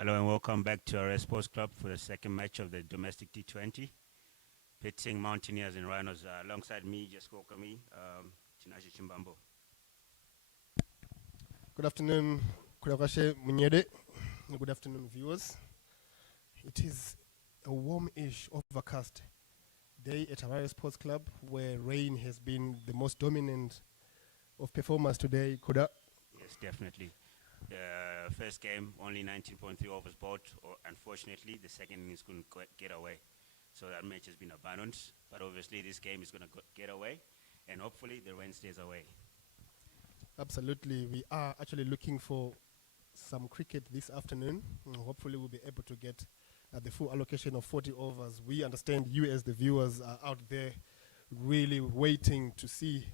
Hello and welcome back to Harare Sports Club for the second match of the domestic T20, pitting Mountaineers and Rhinos. Alongside me, just welcome me, Chinashi Chimbambo. Good afternoon, Kurakashe Munyede. Good afternoon, viewers. It is a warm-ish, overcast day at Harare Sports Club where rain has been the most dominant of performers today. Kuda? Yes, definitely. The first game, only 19.3 overs bowled. Unfortunately, the second innings couldn't get away. So that match has been abandoned. But obviously, this game is going to get away. And hopefully, the rain stays away. Absolutely. We are actually looking for some cricket this afternoon. Hopefully, we'll be able to get the full allocation of 40 overs. We understand you as the viewers are out there really waiting to see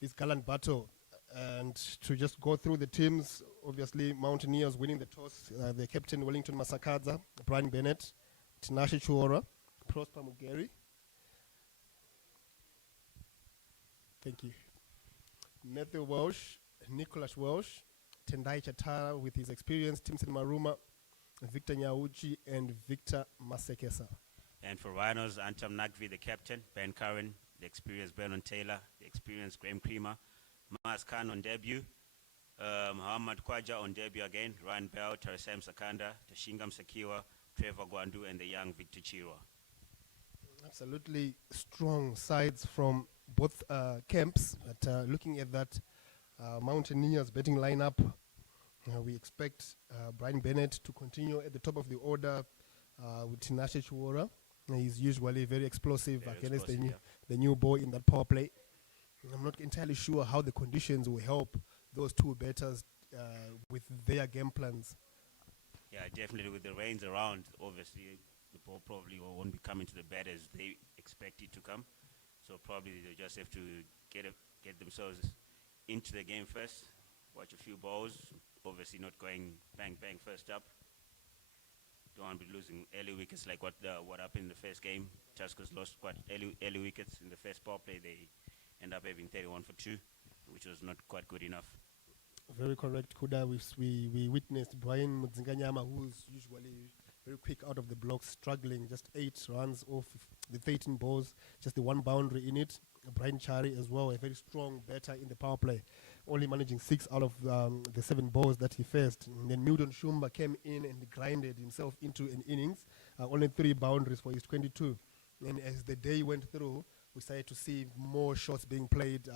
this gallant battle and to just go through the teams. Obviously, Mountaineers winning the toss. The captain, Wellington Masakadza, Brian Bennett, Tinashe Chuora, Prosper Mugeri. Thank you. Matthew Welsh, Nicholas Welsh, Tendai Chatara with his experience, Timson Maruma, Victor Nyauchi, and Victor Masekesa. And for Rhinos, Antam Nagvi, the captain, Ben Curran, the experienced Brennan Taylor, the experienced Graham Creamer, Mas Khan on debut, Muhammad Kwaja on debut again, Ryan Bell, Tarisam Sakanda, Tashingam Sakiwa, Trevor Gwandu, and the young Victor Chirwa. Absolutely strong sides from both camps. But looking at that Mountaineers betting lineup, we expect Brian Bennett to continue at the top of the order with Tinashe Chuora. He's usually very explosive against the new boy in that power play. I'm not entirely sure how the conditions will help those two batters with their game plans. Yeah, definitely with the rains around, obviously the ball probably won't be coming to the bat as they expect it to come. So probably they just have to get themselves into the game first, watch a few balls, obviously not going bang bang first up. Don't want to be losing early wickets like what happened in the first game. Tuskers lost quite early wickets in the first power play. They end up having 31 for 2, which was not quite good enough. Very correct, Kuda. We witnessed Brian Muzinganyama, who's usually very quick out of the blocks, struggling, just 8 runs off the 13 balls, just the 1 boundary in it. Brian Chari as well, a very strong batter in the power play, only managing 6 out of the 7 balls that he faced. And then Milton Shumba came in and grinded himself into an innings, only 3 boundaries for his 22. And as the day went through, we started to see more shots being played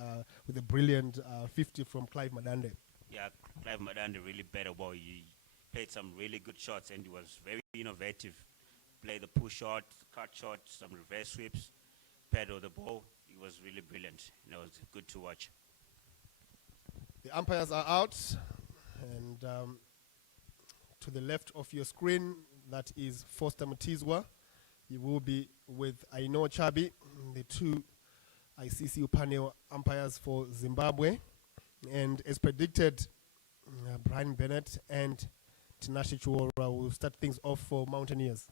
with a brilliant 50 from Clive Madande. Yeah, Clive Madande really better ball. He played some really good shots and he was very innovative. Played the push shot, cut shot, some reverse sweeps, pedal the ball. He was really brilliant. It was good to watch. The umpires are out, and to the left of your screen, that is Foster Mutizwa. He will be with Aino Chabi, the 2 ICC panel umpires for Zimbabwe. And as predicted, Brian Bennett and Tinashe Chuora will start things off for Mountaineers.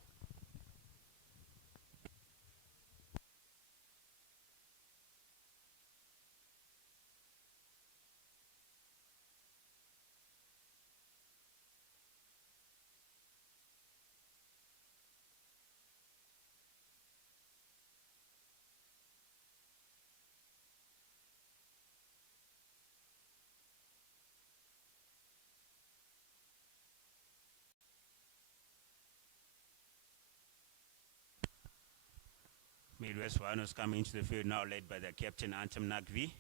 Midwest Rhinos coming into the field now, led by their captain Antam Nagvi.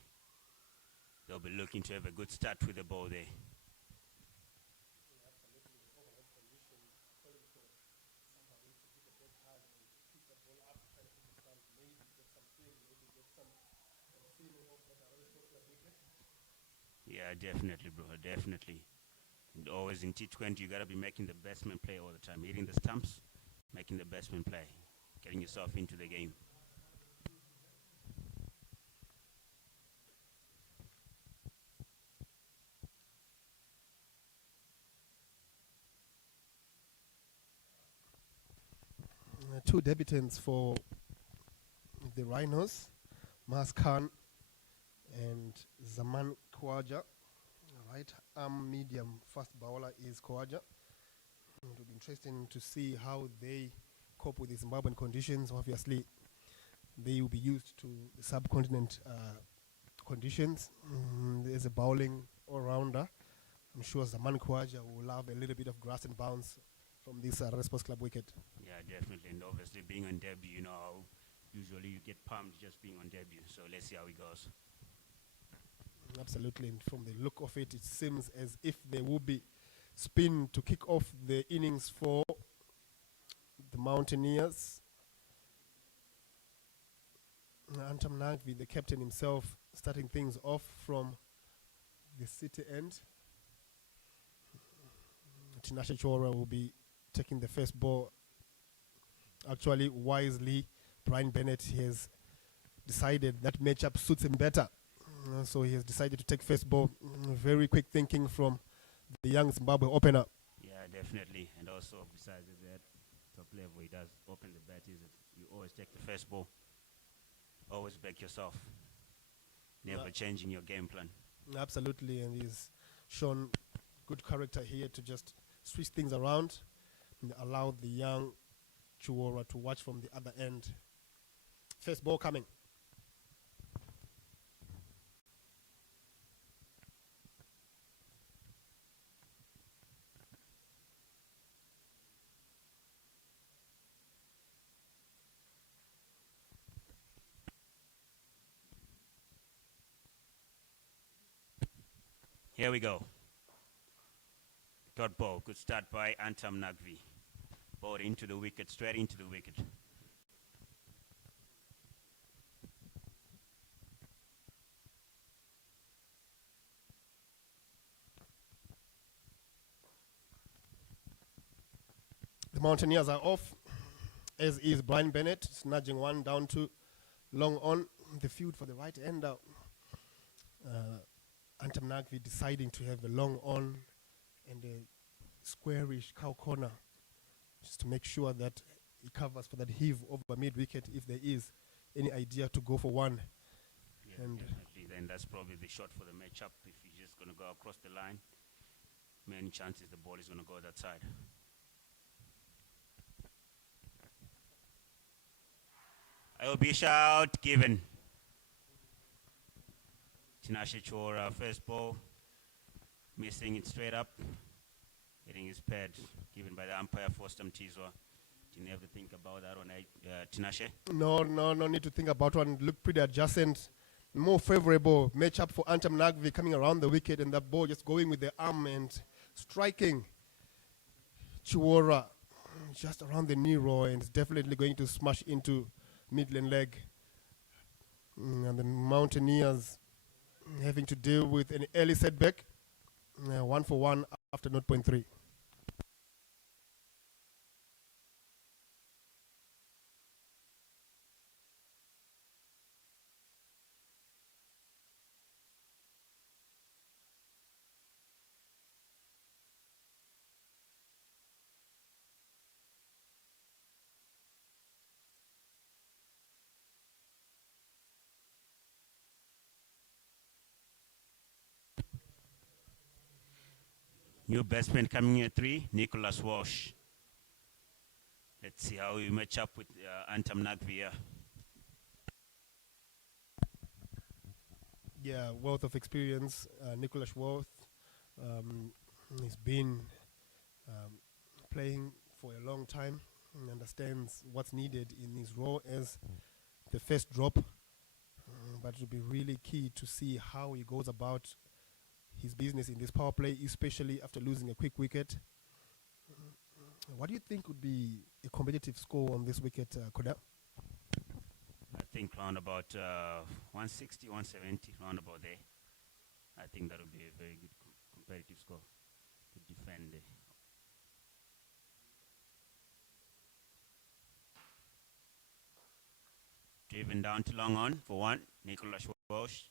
They'll be looking to have a good start with the ball there. Yeah, definitely, bro, definitely. And always in T20, you gotta be making the batsman play all the time, hitting the stumps, making the batsman play, getting yourself into the game. Two debutants for the Rhinos, Mas Khan and Zaman Khawaja. Right arm medium fast bowler is Khawaja. It will be interesting to see how they cope with the Zimbabwean conditions. Obviously, they will be used to the subcontinent conditions. There's a bowling all-rounder. I'm sure Zaman Kwaja will have a little bit of grass and bounce from this Harare Sports Club wicket. Yeah, definitely. And obviously, being on debut, you know how usually you get pumped just being on debut. So let's see how it goes. Absolutely. And from the look of it, it seems as if there will be spin to kick off the innings for the Mountaineers. Antam Nagvi, the captain himself, starting things off from the city end. Tinashe Chora will be taking the first ball. Actually, wisely, Brian Bennett has decided that matchup suits him better. So he has decided to take first ball. Very quick thinking from the young Zimbabwe opener. Yeah, definitely. And also, besides that, top level, he does open the bat. You always take the first ball. Always back yourself. Never changing your game plan. Absolutely, and he's shown good character here to just switch things around and allow the young Chuora to watch from the other end. First ball coming. Here we go. Dot ball. Good start by Antam Nagvi. Ball into the wicket, straight into the wicket. The Mountaineers are off, as is Brian Bennett, snudging one down to long on. The field for the right ender. Antam Nagvi deciding to have a long on and a squarish cow corner, just to make sure that he covers for that heave over mid wicket if there is any idea to go for one. Yeah, And definitely. Then that's probably the shot for the matchup. If he's just going to go across the line, many chances the ball is going to go that side. I will be shout given. Tinashe Chora, first ball, missing it straight up, hitting his pad, given by the umpire for Stam Tizwa. Didn't have to think about that one, Tinashe. no need to think about one. Look pretty adjacent. More favorable matchup for Antam Nagvi coming around the wicket, and that ball just going with the arm and striking Chuora just around the knee row, and it's definitely going to smash into midland leg. And the Mountaineers having to deal with an early setback. 1 for 1 after 0.3. New batsman coming in at 3, Nicholas Walsh. Let's see how we match up with Antam Nagvi here. Yeah, wealth of experience. Nicholas Worth, he's been playing for a long time and understands what's needed in his role as the first drop. But it will be really key to see how he goes about his business in this power play, especially after losing a quick wicket. What do you think would be a competitive score on this wicket, Koda? I think round about 160, 170, round about there. I think that would be a very good competitive score to defend. Driven down to long on for 1, Nicholas Walsh.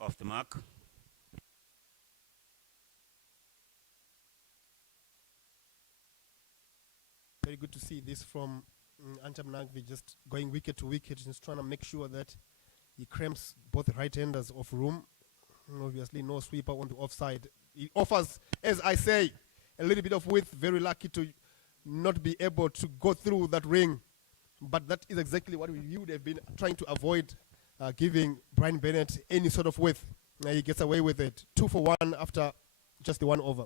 Off the mark. Very good to see this from Antam Nagvi, just going wicket to wicket, just trying to make sure that he cramps both right-handers off room. Obviously, no sweeper on the offside. He offers, as I say, a little bit of width, very lucky to not be able to go through that ring. But that is exactly what we would have been trying to avoid, giving Brian Bennett any sort of width. He gets away with it. 2 for 1 after just the 1 over.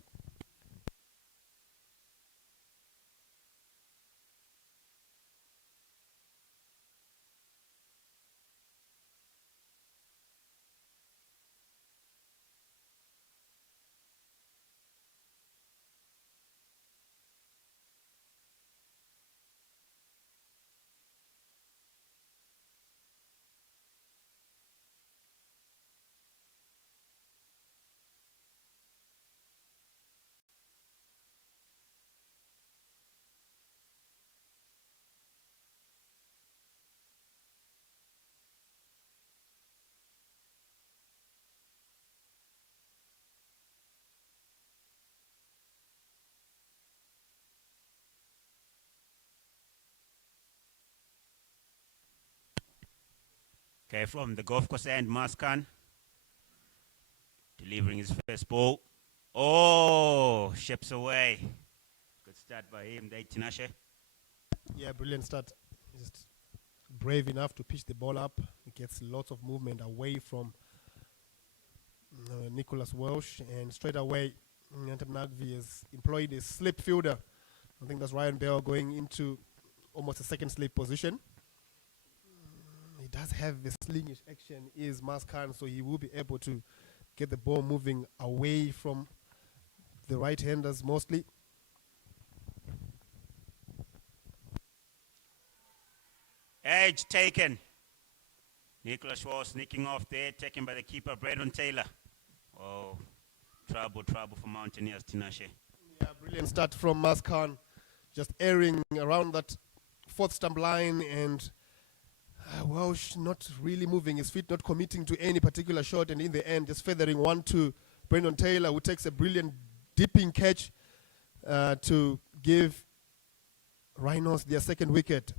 Okay, from the golf course end, Maskan delivering his first ball. Oh, ships away. Good start by him there, Tinashe. Yeah, brilliant start. Just brave enough to pitch the ball up. He gets lots of movement away from Nicholas Welsh, and straight away, Nyantem Nagvi has employed a slip fielder. I think that's Ryan Bell going into almost a second slip position. He does have the slingish action, is Maskan, so he will be able to get the ball moving away from the right-handers mostly. Edge taken. Nicholas Schwartz sneaking off there, taken by the keeper, Braden Taylor. Oh, trouble for Mountaineers, Tinashe. Yeah, brilliant start from Maskan. Just airing around that fourth stump line, and Welsh not really moving his feet, not committing to any particular shot, and in the end just feathering one to Brendan Taylor, who takes a brilliant dipping catch to give Rhinos their second wicket.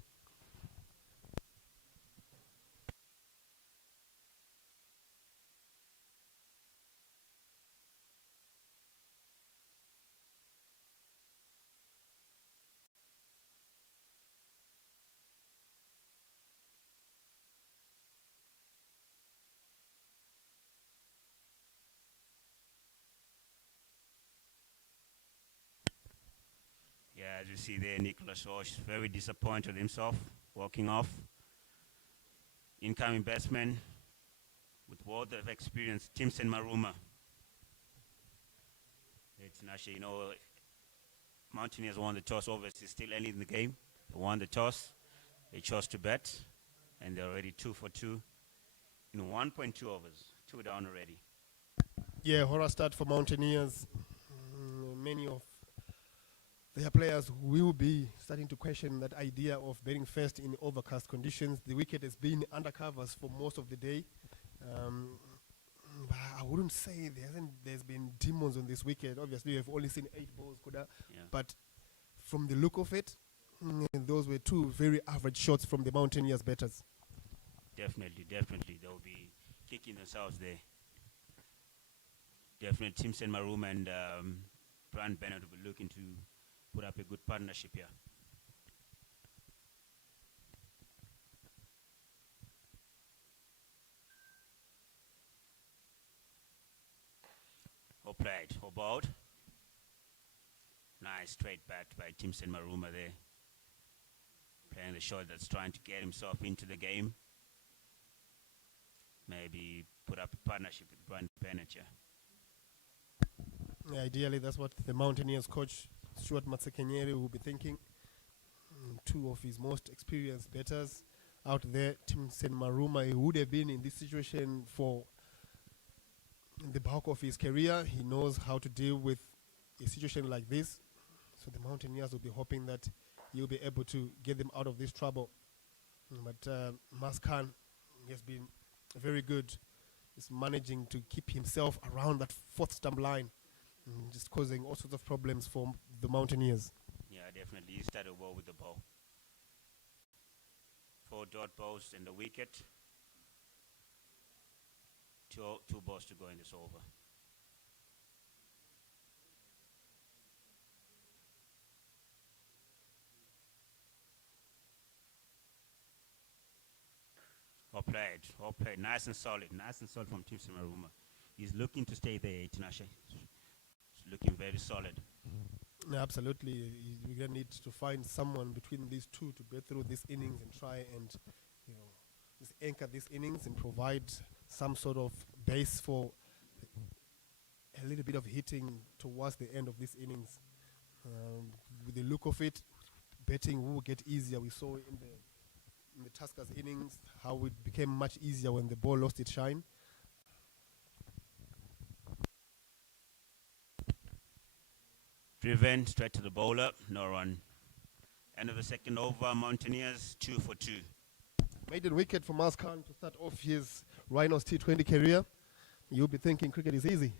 Yeah, as you see there, Nicholas Schwartz very disappointed himself, walking off. Incoming batsman with world of experience, Timson Maruma. It's Tinashe, you know, Mountaineers won the toss, obviously still early in the game. They won the toss, they chose to bat, and they're already 2 for 2 in 1.2 overs, 2 down already. Yeah, horror start for Mountaineers. Many of their players will be starting to question that idea of batting first in overcast conditions. The wicket has been under covers for most of the day. But I wouldn't say there's been demons on this wicket. Obviously, we have only seen 8 balls, but from the look of it, those were 2 very average shots from the Mountaineers batters. Definitely, they'll be kicking themselves there. Definitely, Timson Maruma and Brian Bennett will be looking to put up a good partnership here. Or played, or bowled. Nice straight bat by Timson Maruma there. Playing the shot that's trying to get himself into the game. Maybe put up a partnership with Brian Bennett here. Yeah, ideally, that's what the Mountaineers coach, Stuart Matsekenyeri, will be thinking. 2 of his most experienced batters out there. Timson Maruma, he would have been in this situation for the bulk of his career. He knows how to deal with a situation like this. So the Mountaineers will be hoping that he'll be able to get them out of this trouble. But Maskan has been very good. He's managing to keep himself around that fourth stump line, just causing all sorts of problems for the Mountaineers. Yeah, definitely. He started well with the ball. 4 dot balls and the wicket. Two balls to go in this over. Well played. Nice and solid. Nice and solid from Team Simaruma. He's looking to stay there, Tinashe. He's looking very solid. Yeah, absolutely. We're going to need to find someone between these two to get through this innings and try and, just anchor this innings and provide some sort of base for a little bit of hitting towards the end of this innings. With the look of it, betting will get easier. We saw in the Tuskers innings how it became much easier when the ball lost its shine. Driven straight to the bowler, no run. End of the second over, Mountaineers 2 for 2. Maiden wicket for Maz Khan to start off his Rhinos T20 career. You'll be thinking cricket is easy.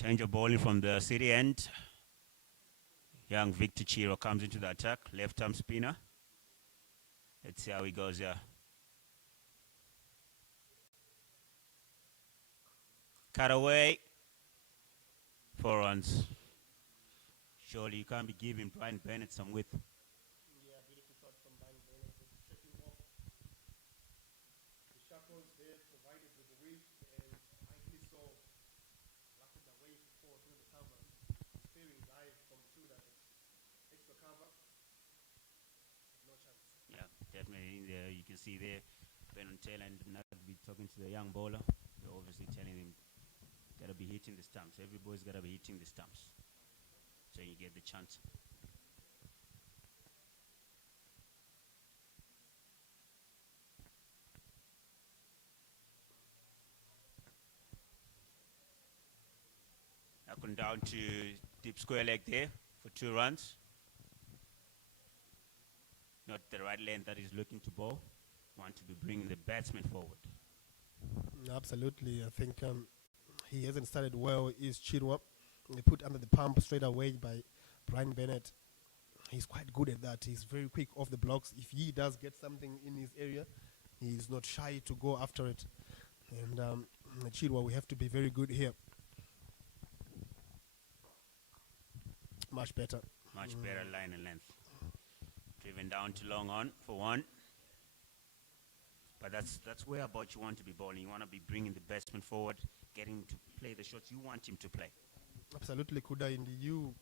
Change of bowling from the city end. Young Victor Chiro comes into the attack, left arm spinner. Let's see how he goes here. Cut away. 4 runs. Surely you can't be giving Brian Bennett some width. Yeah, beautiful shot from Brian Bennett. Checking off the shackles there, provided with the whip, and nicely so. Blasted away for through the cover. Sparing dive from the fielder. Extra cover. No chance. Yeah, definitely. You can see there, Ben on tail end not be talking to the young bowler. They're obviously telling him, gotta be hitting the stumps. Every boy's gotta be hitting the stumps. So you get the chance. Knocking down to deep square leg there for 2 runs. Not the right lane that he's looking to bowl. Want to be bringing the batsman forward. Absolutely. I think he hasn't started well. Is Chirwa. They put under the pump straight away by Brian Bennett. He's quite good at that. He's very quick off the blocks. If he does get something in his area, he's not shy to go after it. And Chirwa, we have to be very good here. Much better. Much better line and length. Driven down to long on for 1. But that's where about you want to be bowling. You want to be bringing the batsman forward, getting him to play the shots you want him to play. Absolutely, Kuda. You,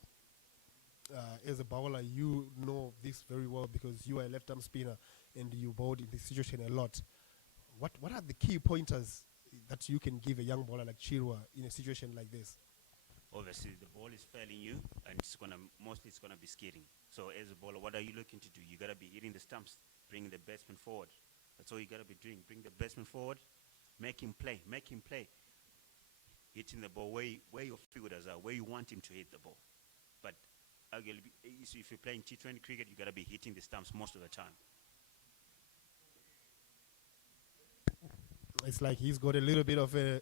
as a bowler, you know this very well because you are a left-arm spinner and you bowled in this situation a lot. What are the key pointers that you can give a young bowler like Chirwa in a situation like this? Obviously, the ball is failing you, and mostly it's gonna be skidding. So, as a bowler, what are you looking to do? You gotta be hitting the stumps, bringing the batsman forward. That's all you gotta be doing. Bring the batsman forward, make him play, hitting the ball where your fielders are, where you want him to hit the ball. But if you're playing T20 cricket, you gotta be hitting the stumps most of the time. It's like he's got a little bit of an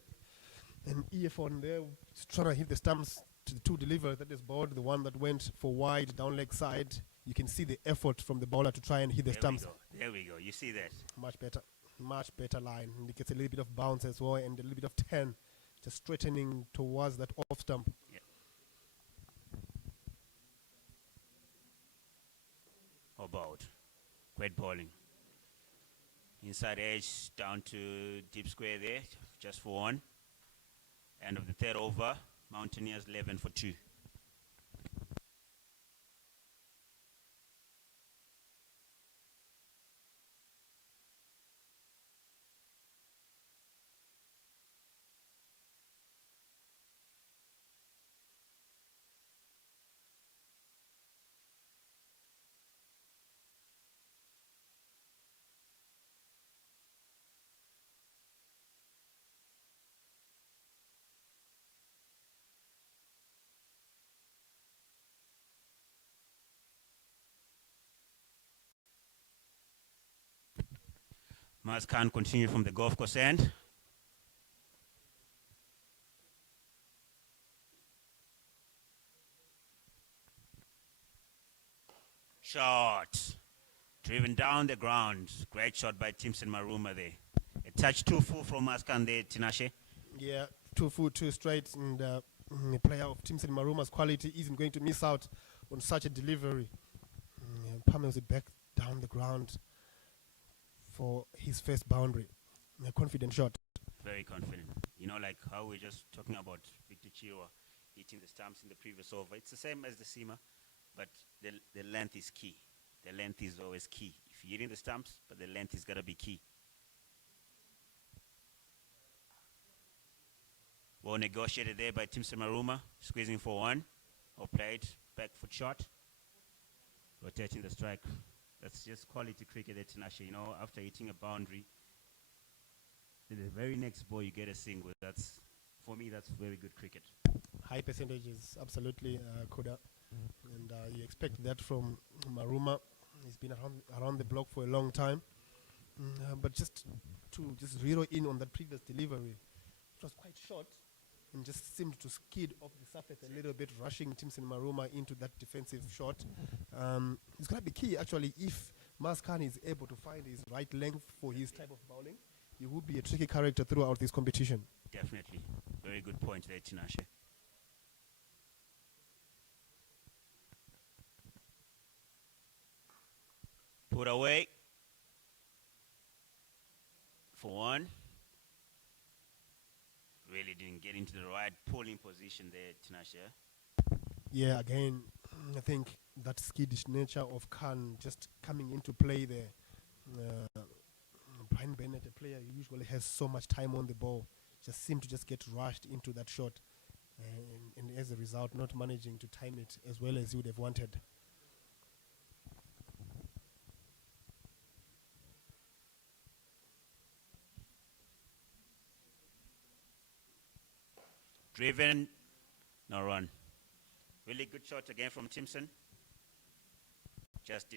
earphone there. He's trying to hit the stumps to the 2 deliveries that is bowled. The one that went for wide, down leg side. You can see the effort from the bowler to try and hit the stumps. There we go. You see that? Much better line. And it gets a little bit of bounce as well and a little bit of turn, just straightening towards that off stump. Yeah. About great bowling. Inside edge down to deep square there, just for 1. End of the 3rd over, Mountaineers 11 for 2. Maz Khan continue from the golf course end. Shot. Driven down the ground. Great shot by Timson Maruma there. A touch too full from Maz Khan there, Tinashe. Yeah, 2 full, 2 straight, and a player of Timson Maruma's quality isn't going to miss out on such a delivery. Pummels it back down the ground for his first boundary. A confident shot. Very confident. You know, like how we're just talking about Victor Chirwa hitting the stumps in the previous over. It's the same as the seamer, but the length is key. The length is always key. If you're hitting the stumps, but the length is got to be key. Well negotiated there by Timson Maruma, squeezing for one. Or played, back foot shot. Rotating the strike. That's just quality cricket at Tinashe. You know, after hitting a boundary, the very next ball you get a single. That's, for me, that's very good cricket. High percentages, absolutely, Koda. And you expect that from Maruma. He's been around the block for a long time. But just to zero in on that previous delivery, it was quite short and just seemed to skid off the surface a little bit, rushing Timson Maruma into that defensive shot. It's going to be key, actually, if Maz Khan is able to find his right length for his type of bowling. He will be a tricky character throughout this competition. Definitely. Very good point there, Tinashe. Put away for one. Really didn't get into the right pulling position there, Tinashe. Yeah, again, I think that skittish nature of Khan just coming into play there. Brian Bennett, a player who usually has so much time on the ball, just seemed to just get rushed into that shot. And as a result, not managing to time it as well as he would have wanted. Driven, no run. Really good shot again from Timson. Just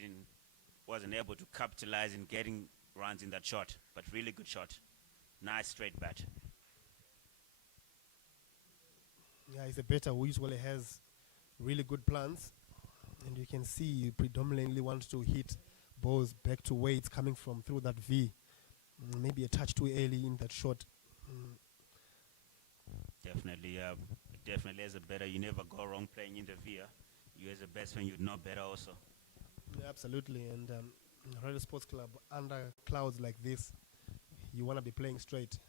wasn't able to capitalize in getting runs in that shot, but really good shot. Nice straight bat. Yeah, he's a batter who usually has really good plans, and you can see he predominantly wants to hit balls back to where it's coming from through that V. Maybe a touch too early in that shot. Definitely, definitely as a batter, you never go wrong playing in the V. You as a batsman, you'd know better also. Yeah, absolutely, and Harare Sports Club, under clouds like this, you want to be playing straight.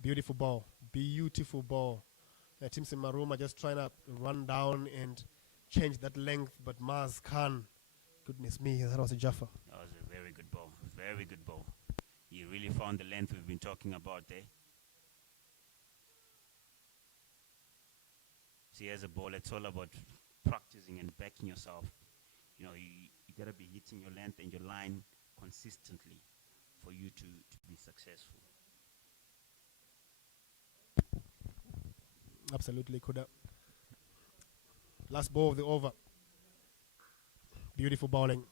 Beautiful ball, beautiful ball. Timson Maruma just trying to run down and change that length, but Maz Khan, goodness me, that was a Jaffa. That was a very good ball, very good ball. He really found the length we've been talking about there. See, as a ball, it's all about practicing and backing yourself. You know, you got to be hitting your length and your line consistently for you to be successful. Absolutely, Kuda. Last ball of the over. Beautiful bowling.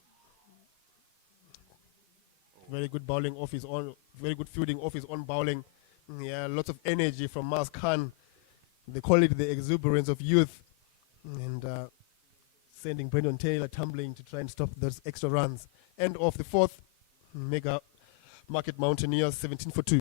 Very good bowling off his own. Very good fielding off his own bowling. Yeah, lots of energy from Maz Khan. They call it the exuberance of youth. And sending Brendan Taylor tumbling to try and stop those extra runs. End of the fourth. Mega Market Mountaineers 17 for 2.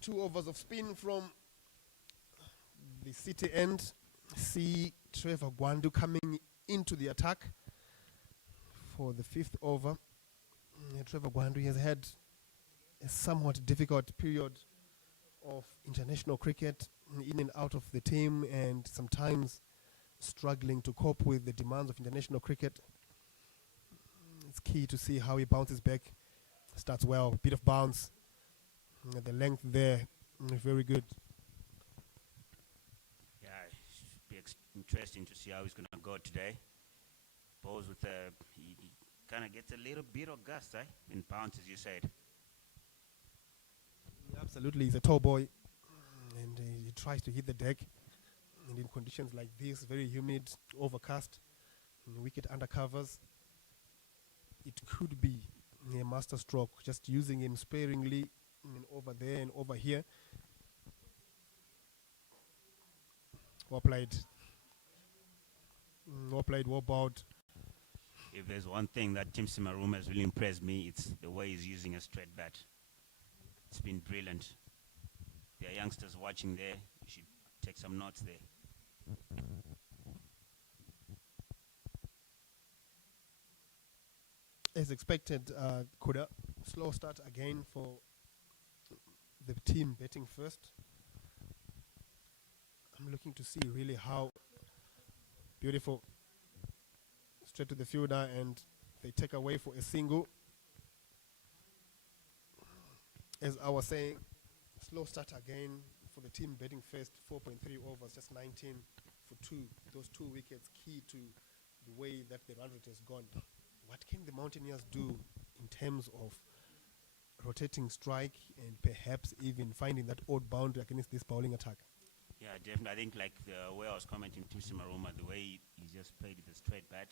Two overs of spin from the city end. See Trevor Gwandu coming into the attack for the fifth over. Trevor Gwandu has had a somewhat difficult period of international cricket, in and out of the team, and sometimes struggling to cope with the demands of international cricket. It's key to see how he bounces back. Starts well, bit of bounce. The length there, very good. Yeah, it should be interesting to see how he's going to go today. Bowls with he kind of gets a little bit of gust, in bounce, as you said. Absolutely, he's a tall boy, and he tries to hit the deck. And in conditions like this, very humid, overcast, wicket undercovers, it could be a master stroke, just using him sparingly over there and over here. Well played. Well played, well bowled. If there's one thing that Tim Simaruma has really impressed me, it's the way he's using a straight bat. It's been brilliant. There are youngsters watching there. You should take some notes there. As expected, Kuda, slow start again for the team batting first. I'm looking to see really how beautiful. Straight to the fielder, and they take away for a single. As I was saying, slow start again for the team batting first. 4.3 overs, just 19 for 2. Those 2 wickets key to the way that the run rate has gone. What can the Mountaineers do in terms of rotating strike and perhaps even finding that odd boundary against this bowling attack? Yeah, definitely. I think like the way I was commenting to Simaruma, the way he just played with a straight bat.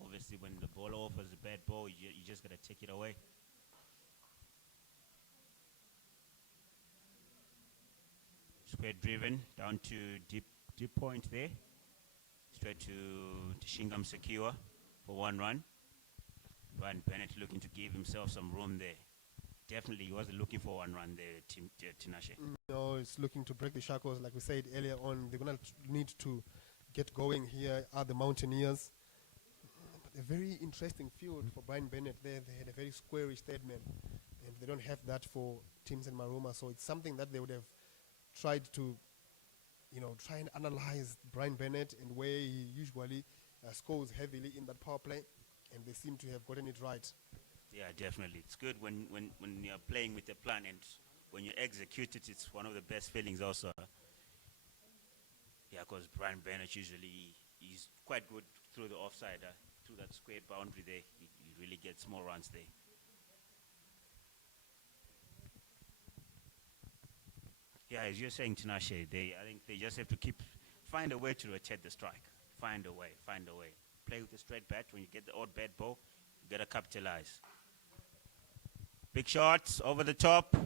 Obviously, when the ball offers a bad ball, you just got to take it away. Square driven down to deep point there. Straight to Shingam Sekiwa for 1 run. Brian Bennett looking to give himself some room there. Definitely, he wasn't looking for 1 run there, Tinashe. No, it's looking to break the shackles. Like we said earlier on, they're going to need to get going here are the Mountaineers. But a very interesting field for Brian Bennett there. They had a very squarish third man, and they don't have that for Teams and Maruma. So it's something that they would have tried to, try and analyze Brian Bennett and where he usually scores heavily in that power play, and they seem to have gotten it right. Yeah, definitely. It's good when you're playing with a plan, and when you execute it, it's one of the best feelings also. Yeah, because Brian Bennett usually he's quite good through the offside, through that square boundary there. He really gets more runs there. Yeah, as you're saying, Tinashe, I think they just have to find a way to rotate the strike. Find a way. Play with a straight bat. When you get the odd bad ball, you got to capitalize. Big shots over the top.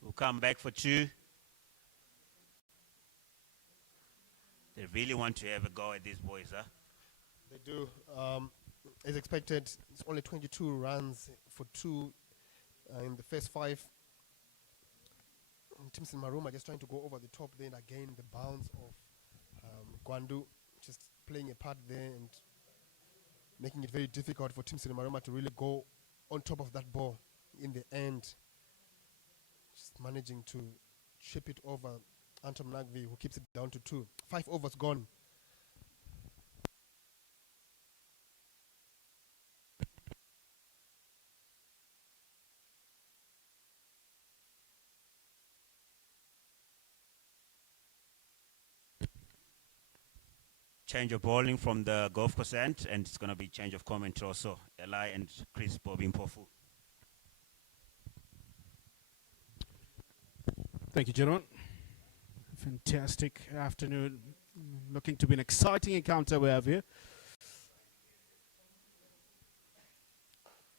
We'll come back for 2. They really want to have a go at these boys, huh? They do. As expected, it's only 22 runs for 2 in the first 5. Timson Maruma just trying to go over the top. Then again, the bounce of Gwandu just playing a part there and making it very difficult for Timson Maruma to really go on top of that ball in the end. Just managing to chip it over Anton Nagvi, who keeps it down to 2. 5 overs gone. Change of bowling from the golf course end, and it's going to be change of commentary also. Eli and Chris Bobby Mpofu. Thank you, gentlemen. Fantastic afternoon. Looking to be an exciting encounter we have here.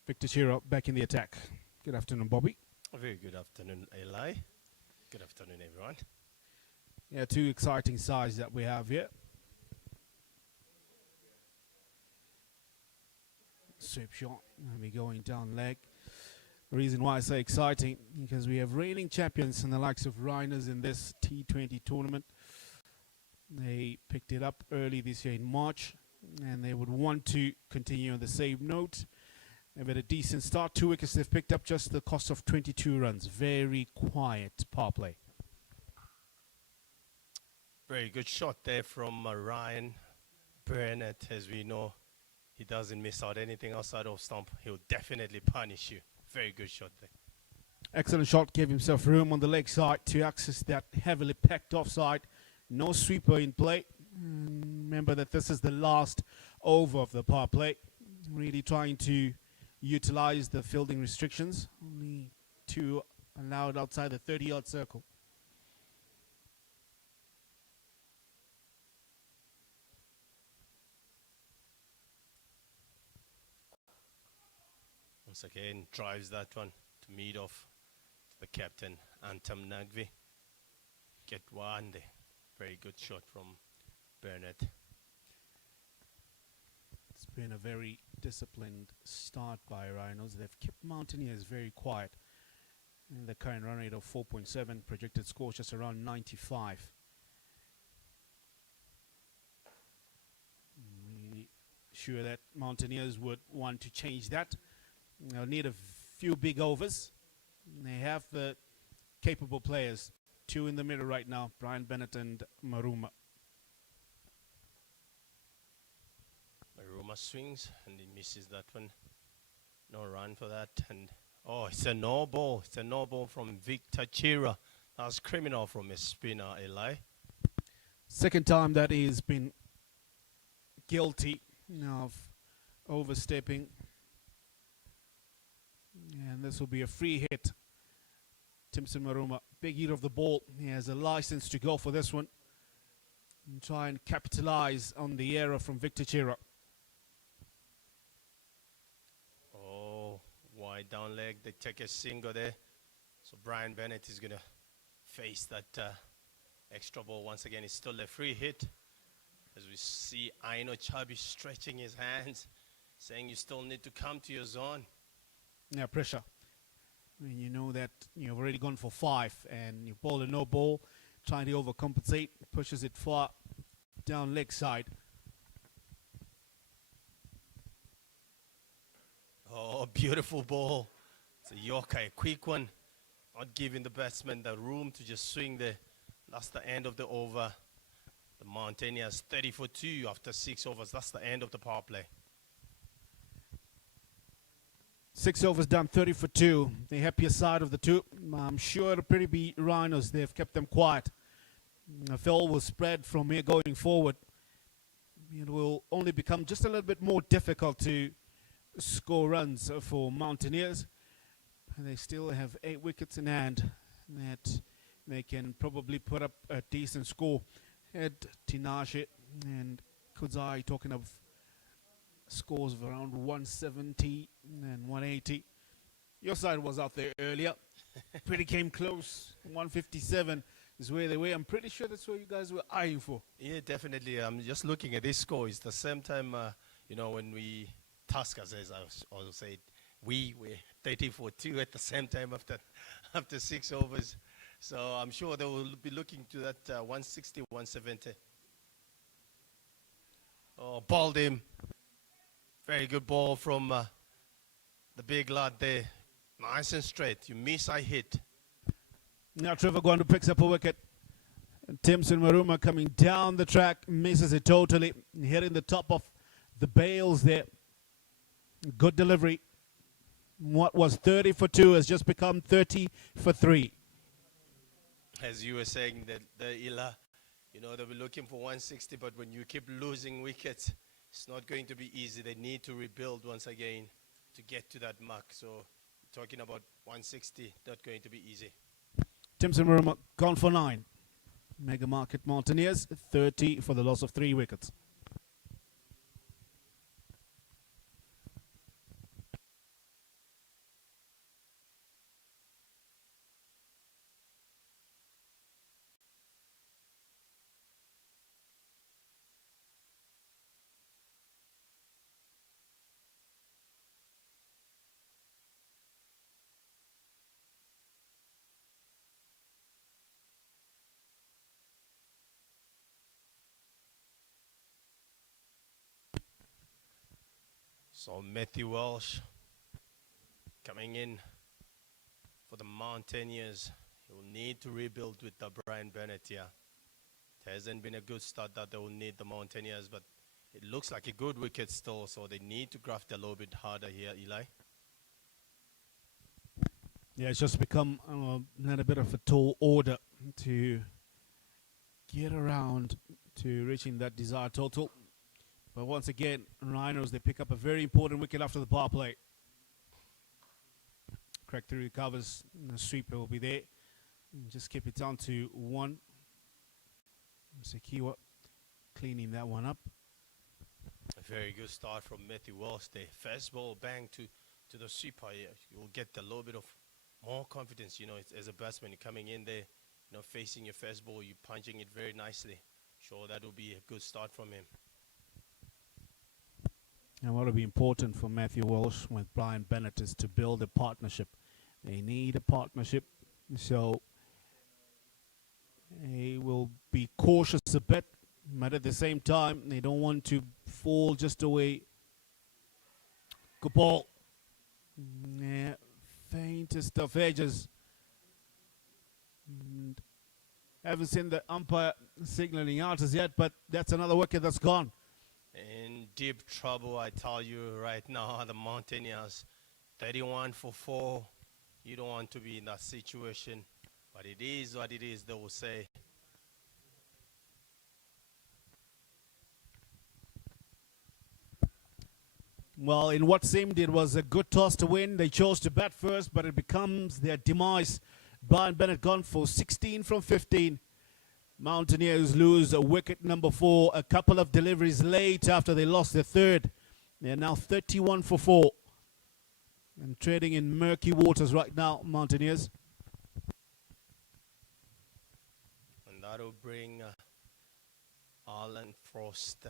Victor Chiro back in the attack. Good afternoon, Bobby. A very good afternoon, Eli. Good afternoon, everyone. Yeah, 2 exciting sides that we have here. Sweep shot, and we're going down leg. The reason why I say exciting, because we have reigning champions and the likes of Rhinos in this T20 tournament. They picked it up early this year in March, and they would want to continue on the same note. They've had a decent start, 2 wickets they've picked up, just the cost of 22 runs. Very quiet power play. Very good shot there from Ryan Burnett. As we know, he doesn't miss out anything outside of stump, he'll definitely punish you. Very good shot there. Excellent shot, gave himself room on the leg side to access that heavily packed offside. No sweeper in play. Remember that this is the last over of the power play. Really trying to utilize the fielding restrictions. Only 2 allowed outside the 30-yard circle. Once again, drives that one to meet off the captain, Antam Nagvi. Get one there. Very good shot from Burnett. It's been a very disciplined start by Rhinos. They've kept Mountaineers very quiet. In the current run rate of 4.7, projected score just around 95. Really sure that Mountaineers would want to change that. They'll need a few big overs. They have the capable players. 2 in the middle right now, Brian Bennett and Maruma. Maruma swings and he misses that one. No run for that. And oh, it's a no ball. It's a no ball from Victor Chira. That's criminal from his spinner, Eli. Second time that he's been guilty of overstepping. And this will be a free hit. Timson Maruma, big eater of the ball. He has a license to go for this one and try and capitalize on the error from Victor Chira. Oh, wide down leg. They take a single there. So Brian Bennett is going to face that extra ball once again. It's still a free hit. As we see Aino Chabi stretching his hands, saying you still need to come to your zone. Yeah, pressure. I mean, you know that you've already gone for 5 and you ball a no ball, trying to overcompensate, pushes it far down leg side. Oh, beautiful ball. It's a Yorker, a quick one. Not giving the batsman the room to just swing there. That's the end of the over. The Mountaineers 30 for 2 after 6 overs. That's the end of the power play. 6 overs done, 30 for 2. The happier side of the two. I'm sure it'll pretty be Rhinos. They've kept them quiet. Phil will spread from here going forward. It will only become just a little bit more difficult to score runs for Mountaineers. And they still have 8 wickets in hand that they can probably put up a decent score. Had Tinashe and Kudzai talking of scores of around 170 and 180. Your side was out there earlier. Pretty came close. 157 is where they were. I'm pretty sure that's what you guys were eyeing for. Yeah, definitely. I'm just looking at this score. It's the same time, when we, Tuskers, as I also said, we were 30 for 2 at the same time after 6 overs. So I'm sure they will be looking to that 160, 170. Oh, balled him. Very good ball from the big lad there. Nice and straight. You miss, I hit. Now Trevor Gwandu picks up a wicket. Timson Maruma coming down the track, misses it totally, hitting the top of the bails there. Good delivery. What was 30 for 2 has just become 30 for 3. As you were saying, that the Ila, they'll be looking for 160, but when you keep losing wickets, it's not going to be easy. They need to rebuild once again to get to that mark. So talking about 160, not going to be easy. Timson Maruma gone for 9. Mega Market Mountaineers 30 for the loss of 3 wickets. So Matthew Walsh coming in for the Mountaineers. He will need to rebuild with the Brian Bennett here. It hasn't been a good start that they will need the Mountaineers, but it looks like a good wicket still, so they need to graft a little bit harder here, Eli. Yeah, it's just become a little bit of a tall order to get around to reaching that desired total. But once again, Rhinos, they pick up a very important wicket after the power play. Crack through the covers, and the sweeper will be there. And just keep it down to 1. Sekiwa cleaning that one up. A very good start from Matthew Welsh. The first ball bang to the sweeper. Yeah, you'll get a little bit of more confidence, as a batsman. You're coming in there, facing your first ball, you're punching it very nicely. Sure, that will be a good start from him. And what will be important for Matthew Walsh with Brian Bennett is to build a partnership. They need a partnership, so they will be cautious a bit, but at the same time, they don't want to fall just away. Good ball. Yeah, faintest of edges. And haven't seen the umpire signaling out as yet, but that's another wicket that's gone. In deep trouble, I tell you right now, the Mountaineers, 31 for 4. You don't want to be in that situation, but it is what it is, they will say. Well, in what seemed it was a good toss to win, they chose to bat first, but it becomes their demise. Brian Bennett gone for 16 from 15. Mountaineers lose a wicket number 4, a couple of deliveries late after they lost their third. They're now 31 for 4. And trading in murky waters right now, Mountaineers. And that will bring Alan Frost.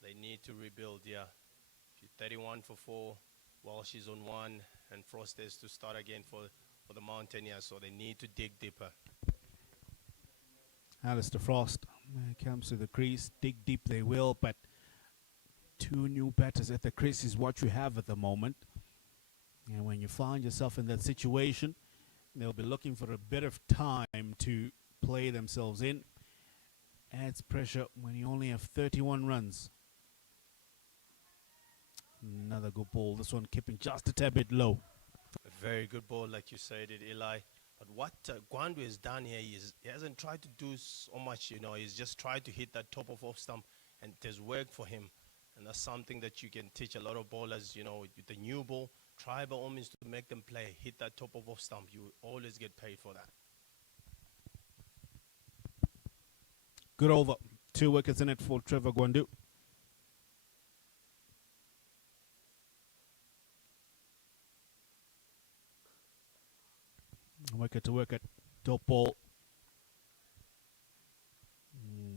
They need to rebuild, yeah. She's 31 for 4, while she's on 1, and Frost is to start again for the Mountaineers, so they need to dig deeper. Alistair Frost comes to the crease. Dig deep they will, but 2 new batters at the crease is what you have at the moment. And when you find yourself in that situation, they'll be looking for a bit of time to play themselves in. Adds pressure when you only have 31 runs. Another good ball. This one keeping just a tad bit low. A very good ball, like you said it, Eli. But what Gwandu has done here is he hasn't tried to do so much, He's just tried to hit that top of off stump, and it has worked for him. And that's something that you can teach a lot of bowlers, with the new ball. Try by all means to make them play. Hit that top of off stump. You always get paid for that. Good over. 2 wickets in it for Trevor Gwandu. Wicket to wicket. Top ball.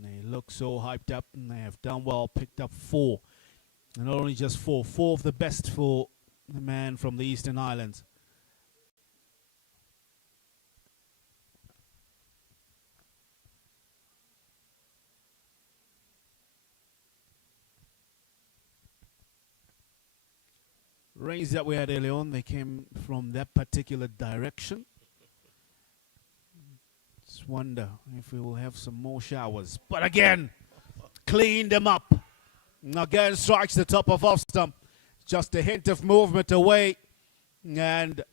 They look so hyped up, and they have done well. Picked up 4. And not only just 4. 4 of the best for the man from the Eastern Islands. Rains that we had early on, they came from that particular direction. Just wonder if we will have some more showers. But again, clean them up. And again, strikes the top of off stump. Just a hint of movement away. And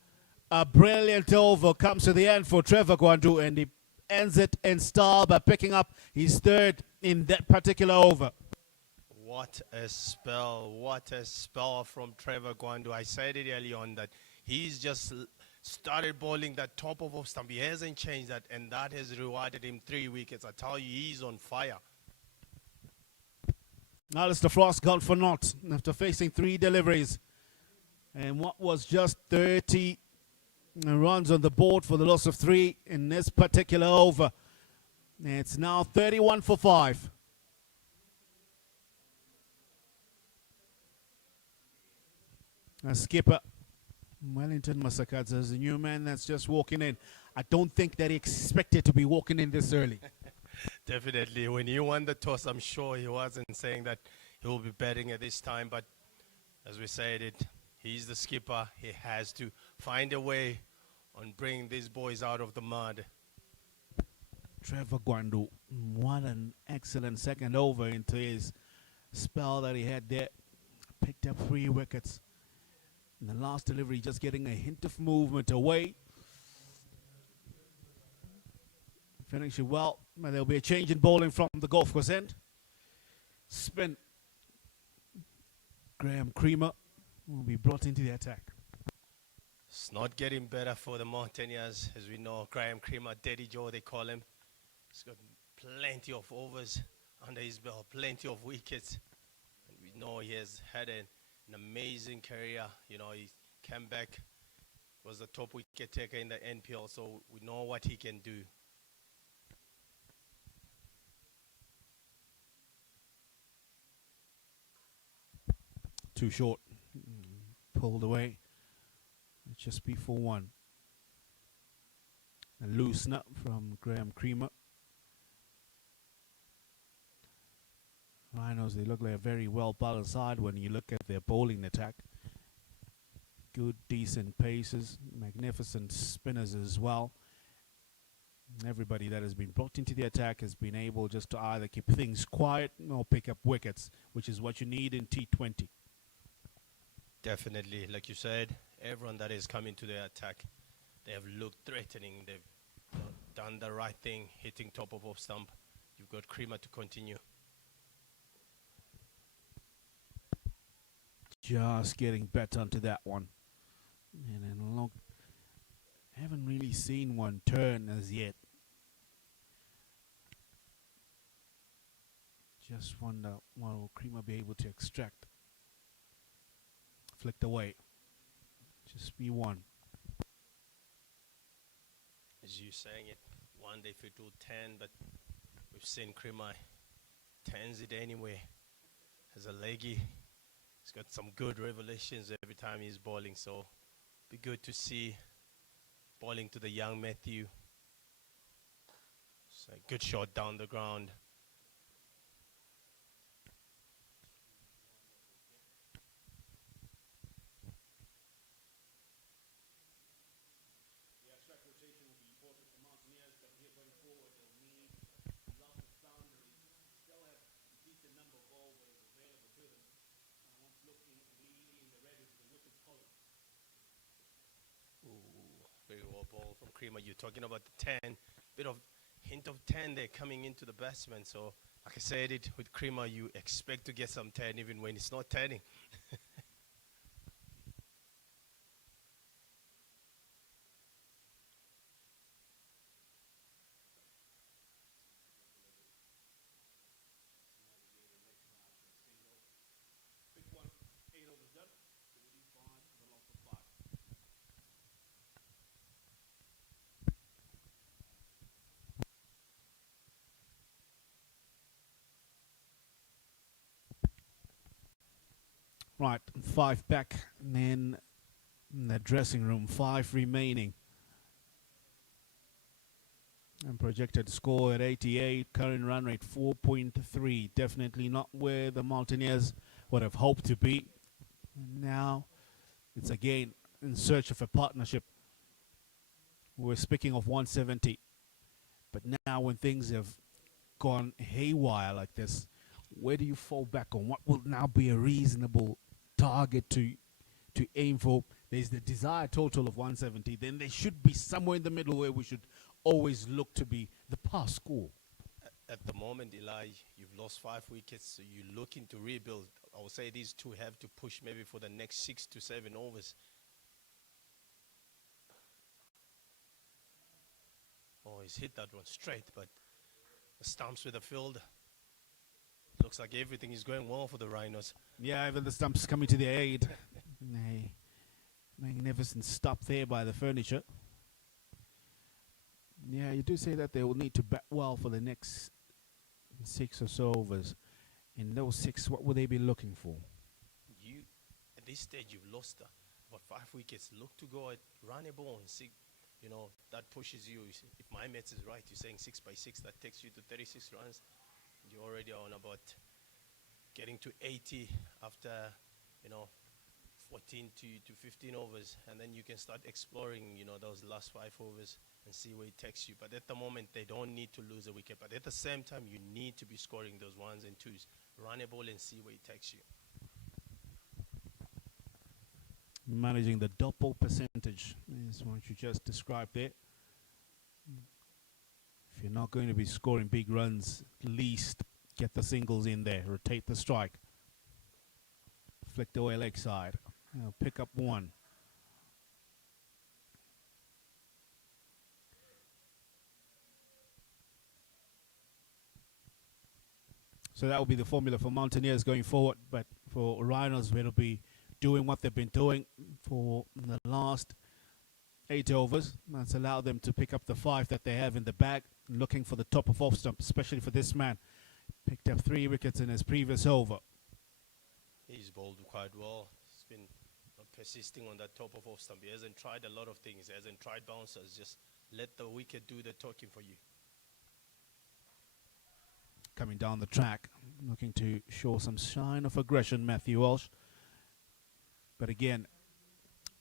a brilliant over comes to the end for Trevor Gwandu. And he ends it in style by picking up his 3rd in that particular over. What a spell from Trevor Gwandu. I said it early on that he's just started bowling that top of off stump. He hasn't changed that, and that has rewarded him 3 wickets. I tell you, he's on fire. Alistair Frost gone for naught after facing 3 deliveries. And what was just 30 runs on the board for the loss of 3 in this particular over. It's now 31 for 5. A skipper, Wellington Masakadze, is a new man that's just walking in. I don't think that he expected to be walking in this early. Definitely. When he won the toss, I'm sure he wasn't saying that he will be batting at this time. But as we said it, he's the skipper. He has to find a way on bringing these boys out of the mud. Trevor Gwandu. What an excellent second over into his spell that he had there. Picked up 3 wickets. In the last delivery, just getting a hint of movement away. Finishing well. There'll be a change in bowling from the golf course end. Spin. Graham Creamer will be brought into the attack. It's not getting better for the Mountaineers. As we know, Graham Creamer, Daddy Joe, they call him. He's got plenty of overs under his belt, plenty of wickets. And we know he has had an amazing career. You know, he came back, was the top wicket taker in the NPL, so we know what he can do. Too short. Pulled away. Just before 1. A loosener from Graham Creamer. Rhinos, they look like a very well balanced side when you look at their bowling attack. Good, decent paces, magnificent spinners as well. Everybody that has been brought into the attack has been able just to either keep things quiet or pick up wickets, which is what you need in T20. Definitely, like you said, everyone that has come into the attack, they have looked threatening. They've done the right thing, hitting top of off stump. You've got Creamer to continue. Just getting better onto that one. And then look, haven't really seen one turn as yet. Just wonder what will Creamer be able to extract. Flicked away. Just be 1. As you saying it, one day if it will 10, but we've seen Creamer tens it anyway. As a leggy, he's got some good revelations every time he's bowling, so be good to see bowling to the young Matthew. It's a good shot down the ground. Very well ball from Creamer. You're talking about the 10, bit of hint of 10 there coming into the batsman. So, like I said, it with Creamer, you expect to get some 10 even when it's not turning. Right, 5 back, and then in the dressing room, 5 remaining. And projected score at 88, current run rate 4.3. Definitely not where the Mountaineers would have hoped to be. And now it's again in search of a partnership. We're speaking of 170. But now when things have gone haywire like this, where do you fall back on? What will now be a reasonable target to aim for? There's the desired total of 170. Then there should be somewhere in the middle where we should always look to be the pass score. At the moment, Eli, you've lost 5 wickets, so you're looking to rebuild. I would say these two have to push maybe for the next 6 to 7 overs. Oh, he's hit that one straight, but the stumps with the field. Looks like everything is going well for the Rhinos. Yeah, even the stumps coming to their aid. A magnificent stop there by the furniture. Yeah, you do say that they will need to bat well for the next 6 or so overs. In those 6, what will they be looking for? You, at this stage, you've lost about 5 wickets. Look to go at run a ball and see, you know, that pushes you. If my maths is right, you're saying 6 by 6, that takes you to 36 runs. You're already on about getting to 80 after, you know, 14 to 15 overs, and then you can start exploring, those last 5 overs and see where it takes you. But at the moment, they don't need to lose a wicket. But at the same time, you need to be scoring those ones and twos. Run a ball and see where it takes you. Managing the double percentage is what you just described there. If you're not going to be scoring big runs, at least get the singles in there. Rotate the strike. Flick the away leg side. Pick up one. So that will be the formula for Mountaineers going forward. But for Rhinos, it'll be doing what they've been doing for the last 8 overs. That's allowed them to pick up the 5 that they have in the bag, looking for the top of off stump, especially for this man. Picked up 3 wickets in his previous over. He's bowled quite well. He's been persisting on that top of off stump. He hasn't tried a lot of things. He hasn't tried bouncers. Just let the wicket do the talking for you. Coming down the track, looking to show some sign of aggression, Matthew Walsh. But again,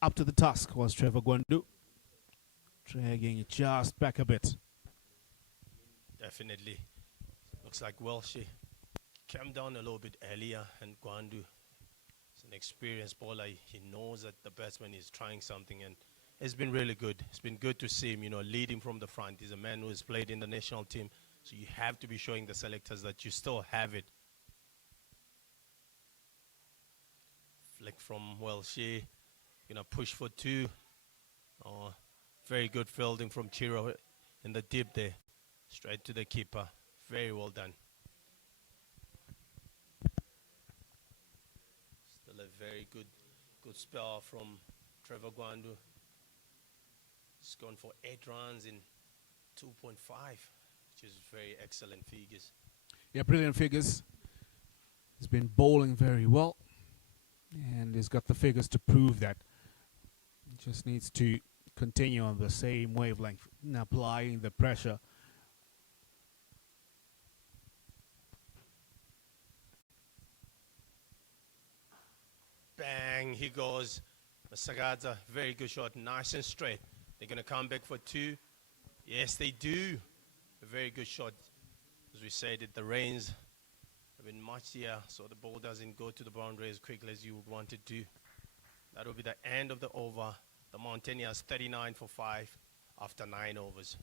up to the task was Trevor Gwandu, dragging just back a bit. Definitely. Looks like Welsh came down a little bit earlier, and Gwandu is an experienced bowler. He knows that the batsman is trying something, and it's been really good. It's been good to see him, leading from the front. He's a man who has played in the national team, so you have to be showing the selectors that you still have it. Flick from Welsh, push for 2. Oh, very good fielding from Chiro in the deep there. Straight to the keeper. Very well done. Still a very good spell from Trevor Gwandu. He's gone for 8 runs in 2.5, which is very excellent figures. Yeah, brilliant figures. He's been bowling very well, and he's got the figures to prove that. He just needs to continue on the same wavelength, applying the pressure. Bang, he goes. Masakadza, very good shot, nice and straight. They're going to come back for 2. Yes, they do. A very good shot. As we said, the rains have been much here, so the ball doesn't go to the boundary as quickly as you would want it to. That will be the end of the over. The Mountaineers 39 for 5 after 9 overs.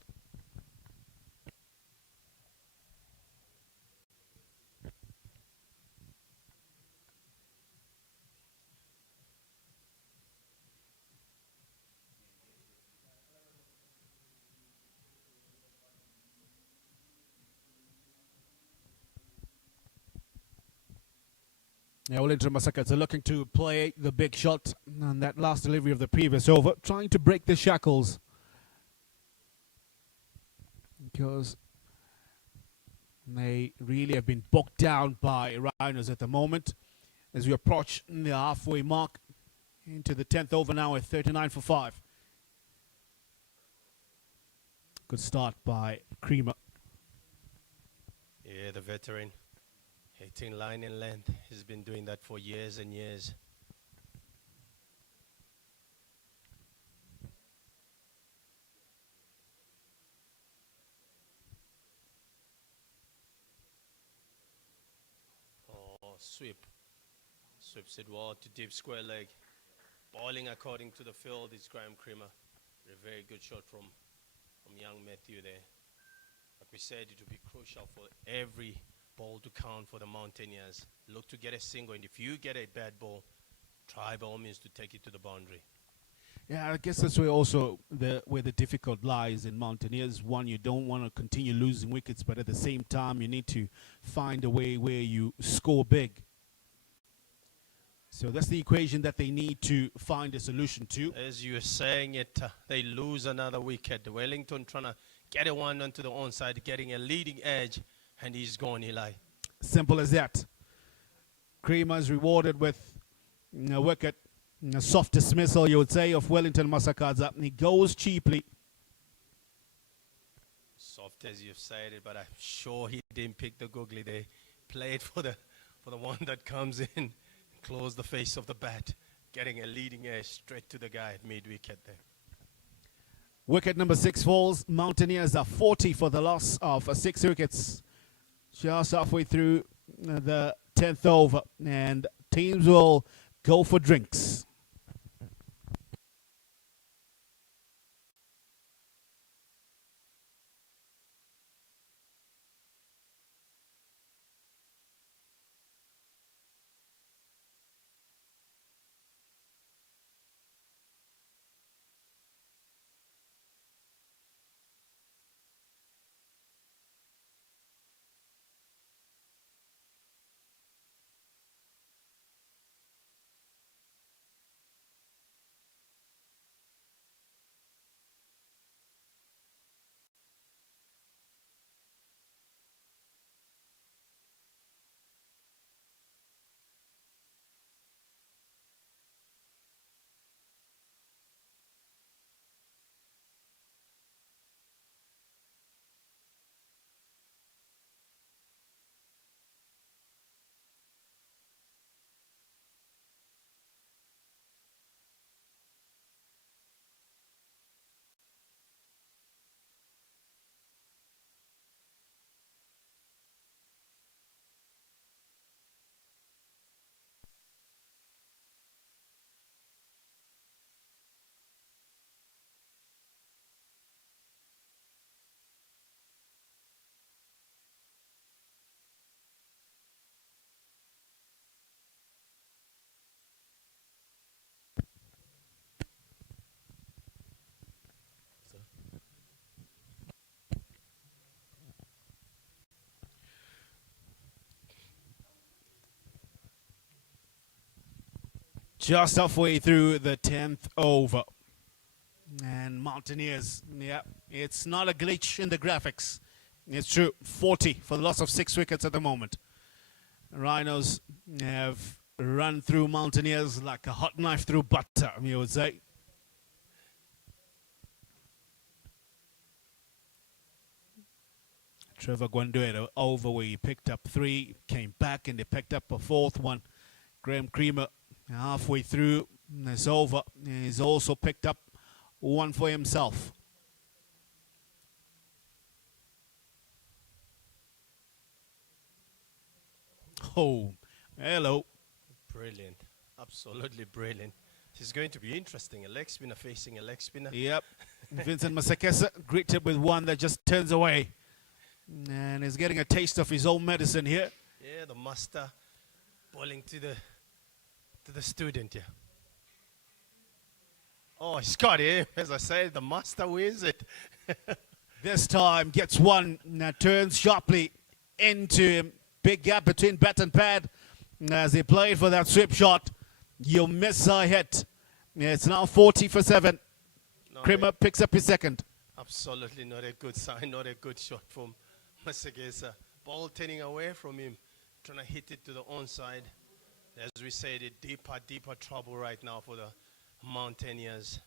Yeah, Wellington Masakadza are looking to play the big shot on that last delivery of the previous over, trying to break the shackles. Because they really have been bogged down by Rhinos at the moment. As we approach the halfway mark into the 10th over now at 39 for 5. Good start by Creamer. Yeah, the veteran. Hitting line and length. He's been doing that for years and years. Oh, sweep. Sweeps it well to deep square leg. Bowling according to the field is Graham Creamer. A very good shot from young Matthew there. Like we said, it will be crucial for every ball to count for the Mountaineers. Look to get a single, and if you get a bad ball, try by all means to take it to the boundary. Yeah, I guess that's where also where the difficult lies in Mountaineers. One, you don't want to continue losing wickets, but at the same time, you need to find a way where you score big. So that's the equation that they need to find a solution to. As you were saying it, they lose another wicket. Wellington trying to get a one onto the onside, getting a leading edge, and he's gone, Eli. Simple as that. Creamer is rewarded with a wicket, a soft dismissal, you would say, of Wellington Masakadza. He goes cheaply. Soft as you've said it, but I'm sure he didn't pick the googly. They played for the one that comes in, close the face of the bat. getting a leading edge straight to the guy at mid-wicket there. Wicket number 6 falls. Mountaineers are 40 for the loss of 6 wickets. Just halfway through the 10th over, and teams will go for drinks. Just halfway through the 10th over. And Mountaineers, yeah, it's not a glitch in the graphics. It's true, 40 for the loss of 6 wickets at the moment. Rhinos have run through Mountaineers like a hot knife through butter, you would say. Trevor Gwandu had an over where he picked up 3, came back and they picked up a 4th one. Graham Creamer halfway through this over, he's also picked up 1 for himself. Oh, hello. Brilliant. Absolutely brilliant. This is going to be interesting. A leg spinner facing a leg spinner. Yep. Vincent Masekesa greeted with 1 that just turns away. And he's getting a taste of his own medicine here. Yeah, the master bowling to the student, yeah. Oh, he's got him. As I said, the master wins it. This time gets 1, turns sharply into him. Big gap between bat and pad. As he played for that sweep shot, you miss a hit. It's now 40 for 7. Creamer picks up his 2nd. Absolutely not a good sign, not a good shot from Masagesa. Ball turning away from him, trying to hit it to the onside. As we said, deeper trouble right now for the Mountaineers.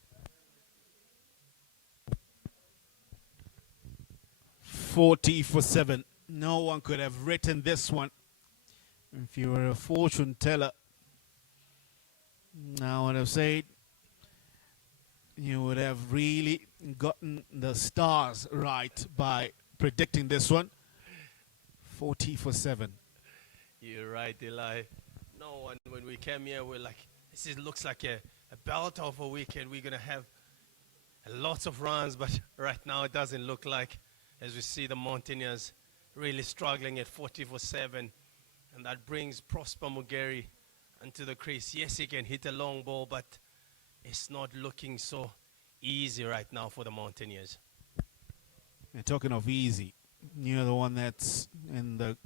40 for 7. No one could have written this one. If you were a fortune teller, I would have said you would have really gotten the stars right by predicting this one. 40 for 7. You're right, Eli. No one, when we came here, we're like, looks like a belt of a weekend. We're going to have lots of runs, but right now it doesn't look like, as we see the Mountaineers really struggling at 40 for 7. And that brings Prosper Mugeri into the crease. Yes, he can hit a long ball, but it's not looking so easy right now for the Mountaineers. And talking of easy, you're the one that's in the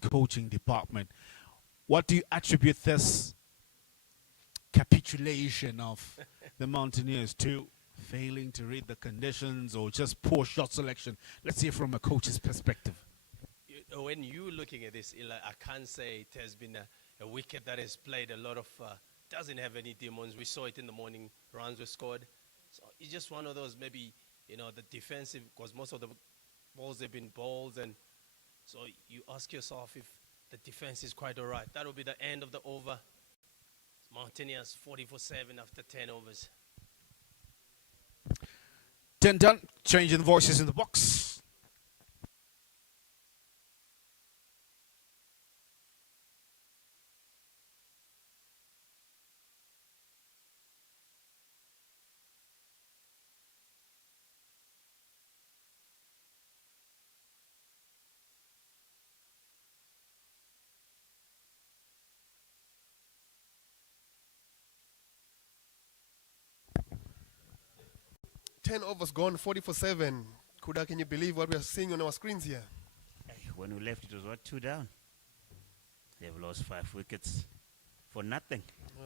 coaching department. What do you attribute this capitulation of the Mountaineers to? Failing to read the conditions or just poor shot selection? Let's hear from a coach's perspective. When you're looking at this, Eli, I can't say it has been a wicket that has played a lot of, doesn't have any demons. We saw it in the morning, runs were scored. So it's just one of those, maybe, the defensive, because most of the balls have been bowled. And so you ask yourself if the defense is quite all right. That will be the end of the over. Mountaineers 40 for 7 after 10 overs. 10 done. Changing the voices in the box. Ten overs gone, 40 for 7. Kuda, can you believe what we are seeing on our screens here? When we left, it was what, 2 down? They've lost 5 wickets for nothing.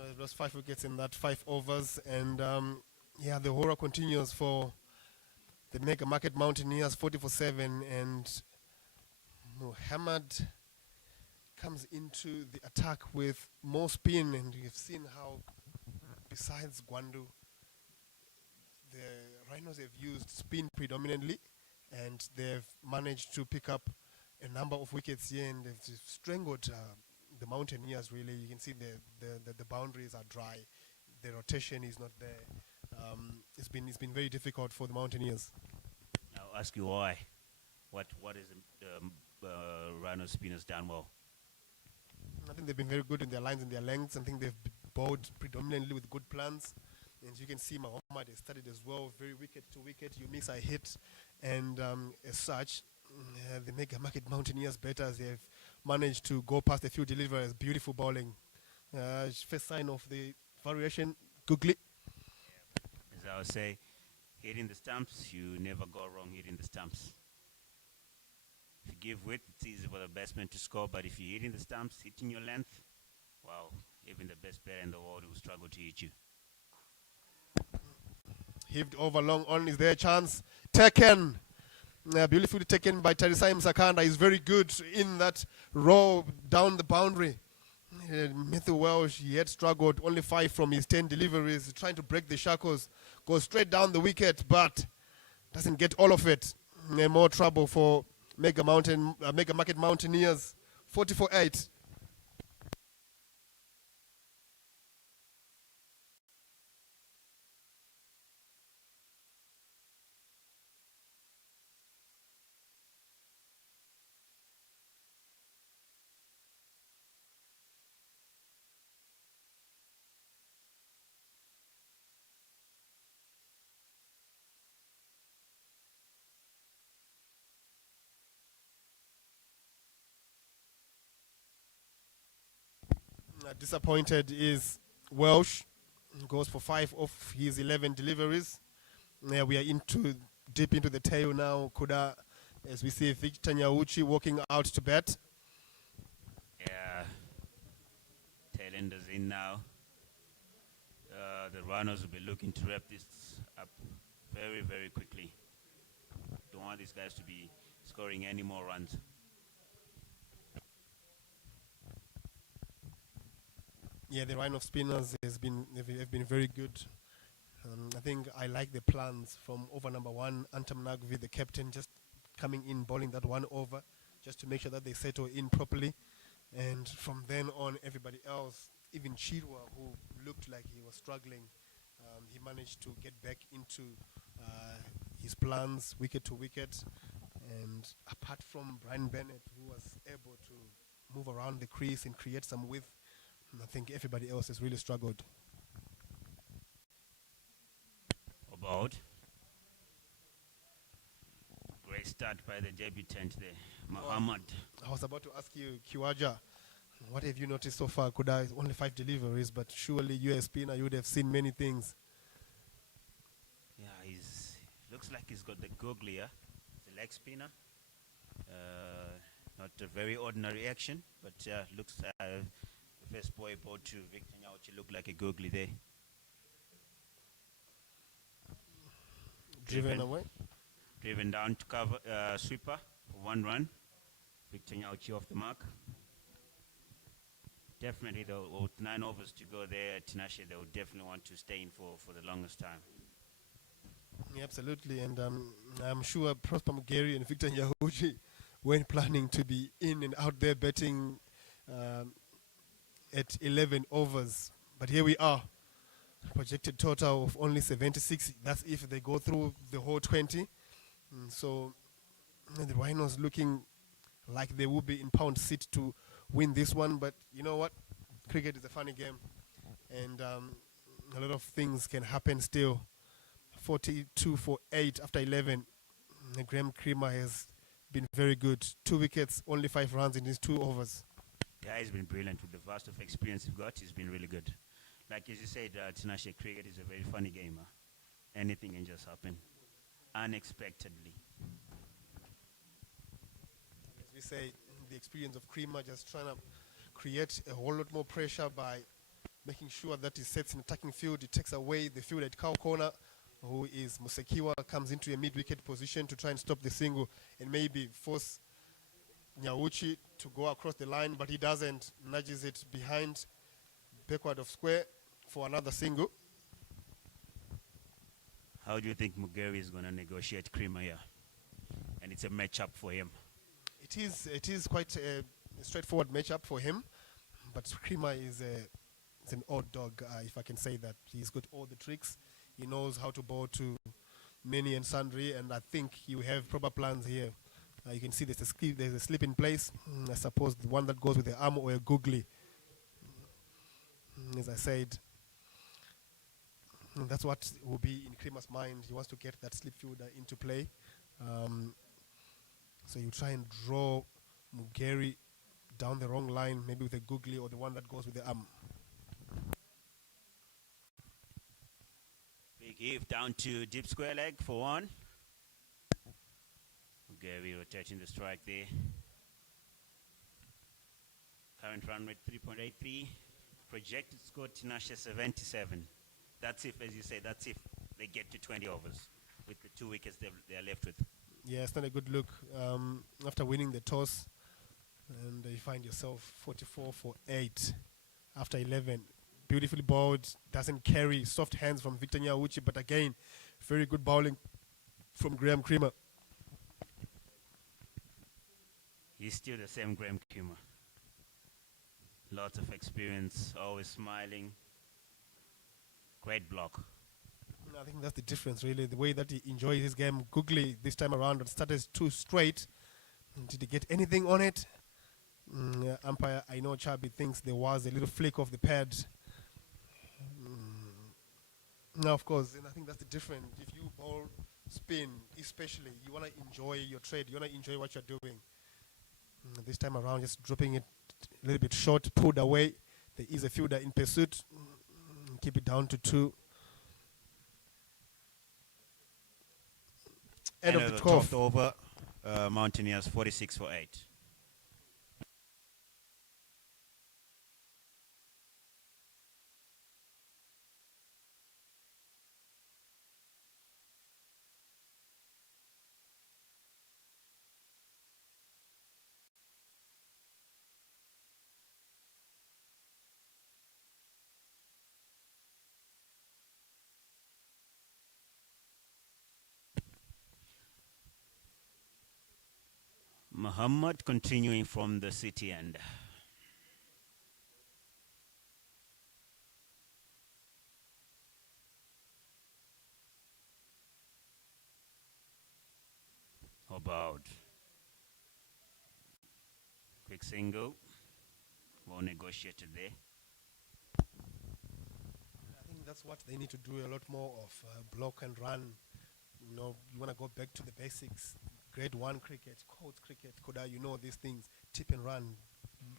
They've lost 5 wickets in that 5 overs, and yeah, the horror continues for the Mega Market Mountaineers, 40 for 7, and Muhammad comes into the attack with more spin, and you've seen how, besides Gwandu, the Rhinos have used spin predominantly, and they've managed to pick up a number of wickets here, and they've just strangled the Mountaineers. Really, you can see the boundaries are dry, the rotation is not there. It's been very difficult for the Mountaineers. I'll ask you why. What is the Rhino spinners done well? I think they've been very good in their lines and their lengths. I think they've bowled predominantly with good plans. And you can see Muhammad has started as well, very wicket to wicket. You miss a hit, and as such, the Mega Market Mountaineers batters, they've managed to go past a few deliveries. Beautiful bowling. First sign of the variation, googly. As I would say, hitting the stumps, you never go wrong hitting the stumps. If you give width, it's easy for the batsman to score, but if you're hitting the stumps, hitting your length, wow, even the best player in the world will struggle to hit you. Heaved over long on, is there a chance? Taken. Beautifully taken by Tarisai Msakanda. He's very good in that row down the boundary. Matthew Welsh, he had struggled, only 5 from his 10 deliveries, trying to break the shackles, goes straight down the wicket, but doesn't get all of it. More trouble for Mega Market Mountaineers. 40 for 8. Disappointed is Welsh. Goes for 5 of his 11 deliveries. We are deep into the tail now. Kuda, as we see Victor Nyauchi walking out to bat. Yeah, tail enders in now. The runners will be looking to wrap this up very, very quickly. Don't want these guys to be scoring any more runs. Yeah, the Rhino spinners have been very good. I think I like the plans from over number 1, Antam Nagvi, the captain, just coming in, bowling that 1 over, just to make sure that they settle in properly. And from then on, everybody else, even Chirwa, who looked like he was struggling, he managed to get back into his plans, wicket to wicket. And apart from Brian Bennett, who was able to move around the crease and create some width, I think everybody else has really struggled. About great start by the debutant there, Muhammad. I was about to ask you, Kiwaja, what have you noticed so far? Kuda, only 5 deliveries, but surely you as spinner, you would have seen many things. Yeah, looks like he's got the googly, yeah? It's a leg spinner. Not a very ordinary action, but looks the first boy ball to Victor Nyauchi looked like a googly there. Driven away. Driven down to cover sweeper for 1 run. Victor Nyauchi off the mark. Definitely, though, with 9 overs to go there, Tinashe, they would definitely want to stay in for the longest time. Yeah, absolutely, and I'm sure Prosper Mugeri and Victor Nyauchi weren't planning to be in and out there betting at 11 overs. But here we are. Projected total of only 76. That's if they go through the whole 20. So the Rhinos looking like they will be in pound seat to win this one. But you know what? Cricket is a funny game. And a lot of things can happen still. 42 for 8 after 11. Graham Creamer has been very good. 2 wickets, only 5 runs in his 2 overs. Yeah, he's been brilliant with the vast of experience he's got. He's been really good. Like as you said, Tinashe, cricket is a very funny game. Anything can just happen unexpectedly. As we say, the experience of Creamer just trying to create a whole lot more pressure by making sure that he sets in attacking field. He takes away the field at cow corner, who is Musekiwa, comes into a mid-wicket position to try and stop the single and maybe force Nyauchi to go across the line, but he doesn't. Nudges it behind, backward of square for another single. How do you think Mugeri is going to negotiate Creamer here? And it's a matchup for him. It is quite a straightforward matchup for him, but Creamer is an odd dog, if I can say that. He's got all the tricks. He knows how to bowl to many and sundry, and I think you have proper plans here. You can see there's a slip in place. I suppose the one that goes with the arm or a googly. As I said, that's what will be in Creamer's mind. He wants to get that slip fielder into play. So you try and draw Mugeri down the wrong line, maybe with a googly or the one that goes with the arm. Big heave down to deep square leg for 1. Mugeri rotating the strike there. Current run rate 3.83. Projected score Tinashe 77. That's if, as you say, that's if they get to 20 overs with the 2 wickets they're left with. Yeah, it's not a good look. After winning the toss, and you find yourself 44 for 8 after 11. Beautifully bowled, doesn't carry, soft hands from Victor Nyauchi, but again, very good bowling from Graham Creamer. He's still the same Graham Creamer. Lots of experience, always smiling. Great block. I think that's the difference, really. The way that he enjoys his game. Googly this time around, it started too straight. Did he get anything on it? Umpire, I know Chabi thinks there was a little flick of the pad. Now, of course, and I think that's the difference. If you bowl spin, especially, you want to enjoy your trade. You want to enjoy what you're doing. This time around, just dropping it a little bit short, pulled away. There is a fielder in pursuit. Keep it down to 2. End of the 12th over. Mountaineers 46 for 8. Muhammad continuing from the city end. About quick single. Well negotiated there. I think that's what they need to do a lot more of, block and run. You know, you want to go back to the basics. Grade 1 cricket, court cricket, Koda, you know these things. Tip and run,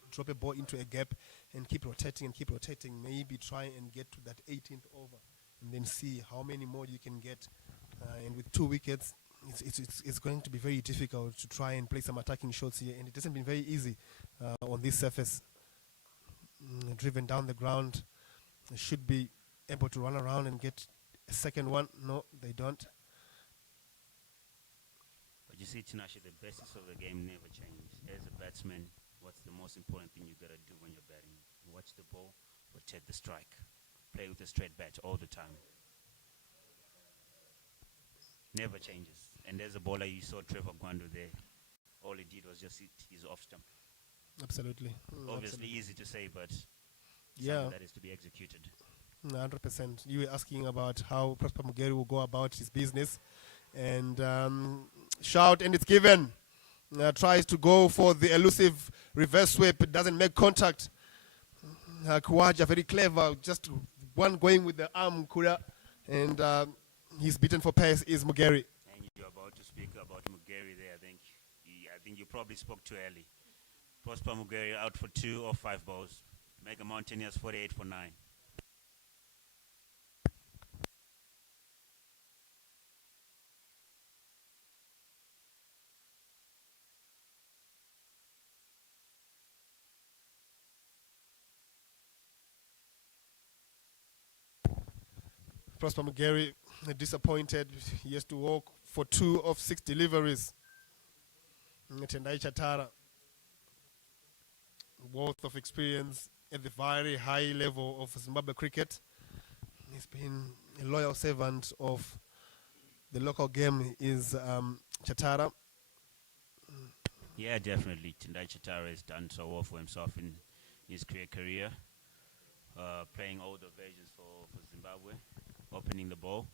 drop a ball into a gap and keep rotating and keep rotating. Maybe try and get to that 18th over and then see how many more you can get. And with 2 wickets, it's going to be very difficult to try and play some attacking shots here. And it hasn't been very easy on this surface. Driven down the ground, they should be able to run around and get a second one. No, they don't. But you see, Tinashe, the basis of the game never changes. As a batsman, what's the most important thing you got to do when you're batting? Watch the ball, rotate the strike. Play with a straight bat all the time. Never changes. And there's a bowler, you saw Trevor Gwandu there. All he did was just hit his off stump. Absolutely. Obviously easy to say, but Yeah, that is to be executed. 100%. You were asking about how Prosper Mugeri will go about his business. And shout, and it's given. Tries to go for the elusive reverse sweep. It doesn't make contact. Kawaja, very clever. Just one going with the arm, Kura. And he's beaten for pace is Mugeri. And you're about to speak about Mugeri there. I think you probably spoke too early. Prosper Mugeri out for 2 or 5 balls. Mega Mountaineers 48 for 9. Prosper Mugeri disappointed. He has to walk for 2 of 6 deliveries. Tendai Chatara, wealth of experience at the very high level of Zimbabwe cricket. He's been a loyal servant of the local game is Chatara. Yeah, definitely. Tendai Chatara has done so well for himself in his career. Playing all the versions for Zimbabwe, opening the ball.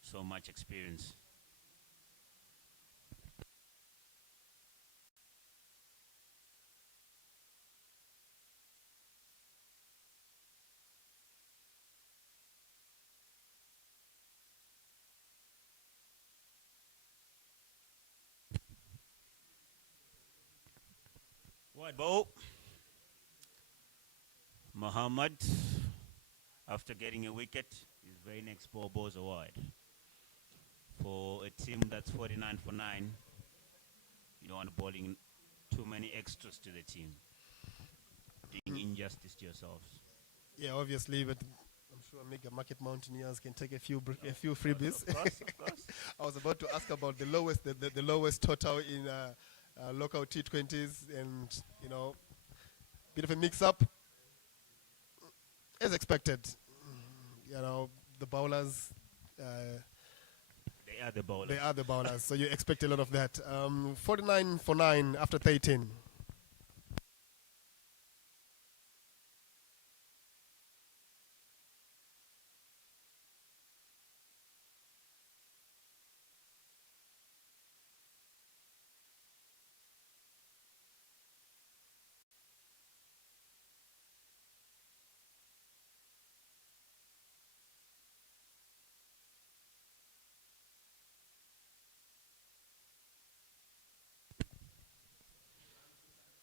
So much experience. Wide ball. Muhammad, after getting a wicket, his very next ball goes wide. For a team that's 49 for 9, you don't want bowling too many extras to the team. Doing injustice to yourselves. Yeah, obviously, but I'm sure Mega Market Mountaineers can take a few freebies. Of course. I was about to ask about the lowest total in local T20s, and bit of a mix-up. As expected, the bowlers. They are the bowlers. They are the bowlers, so you expect a lot of that. 49 for 9 after 13.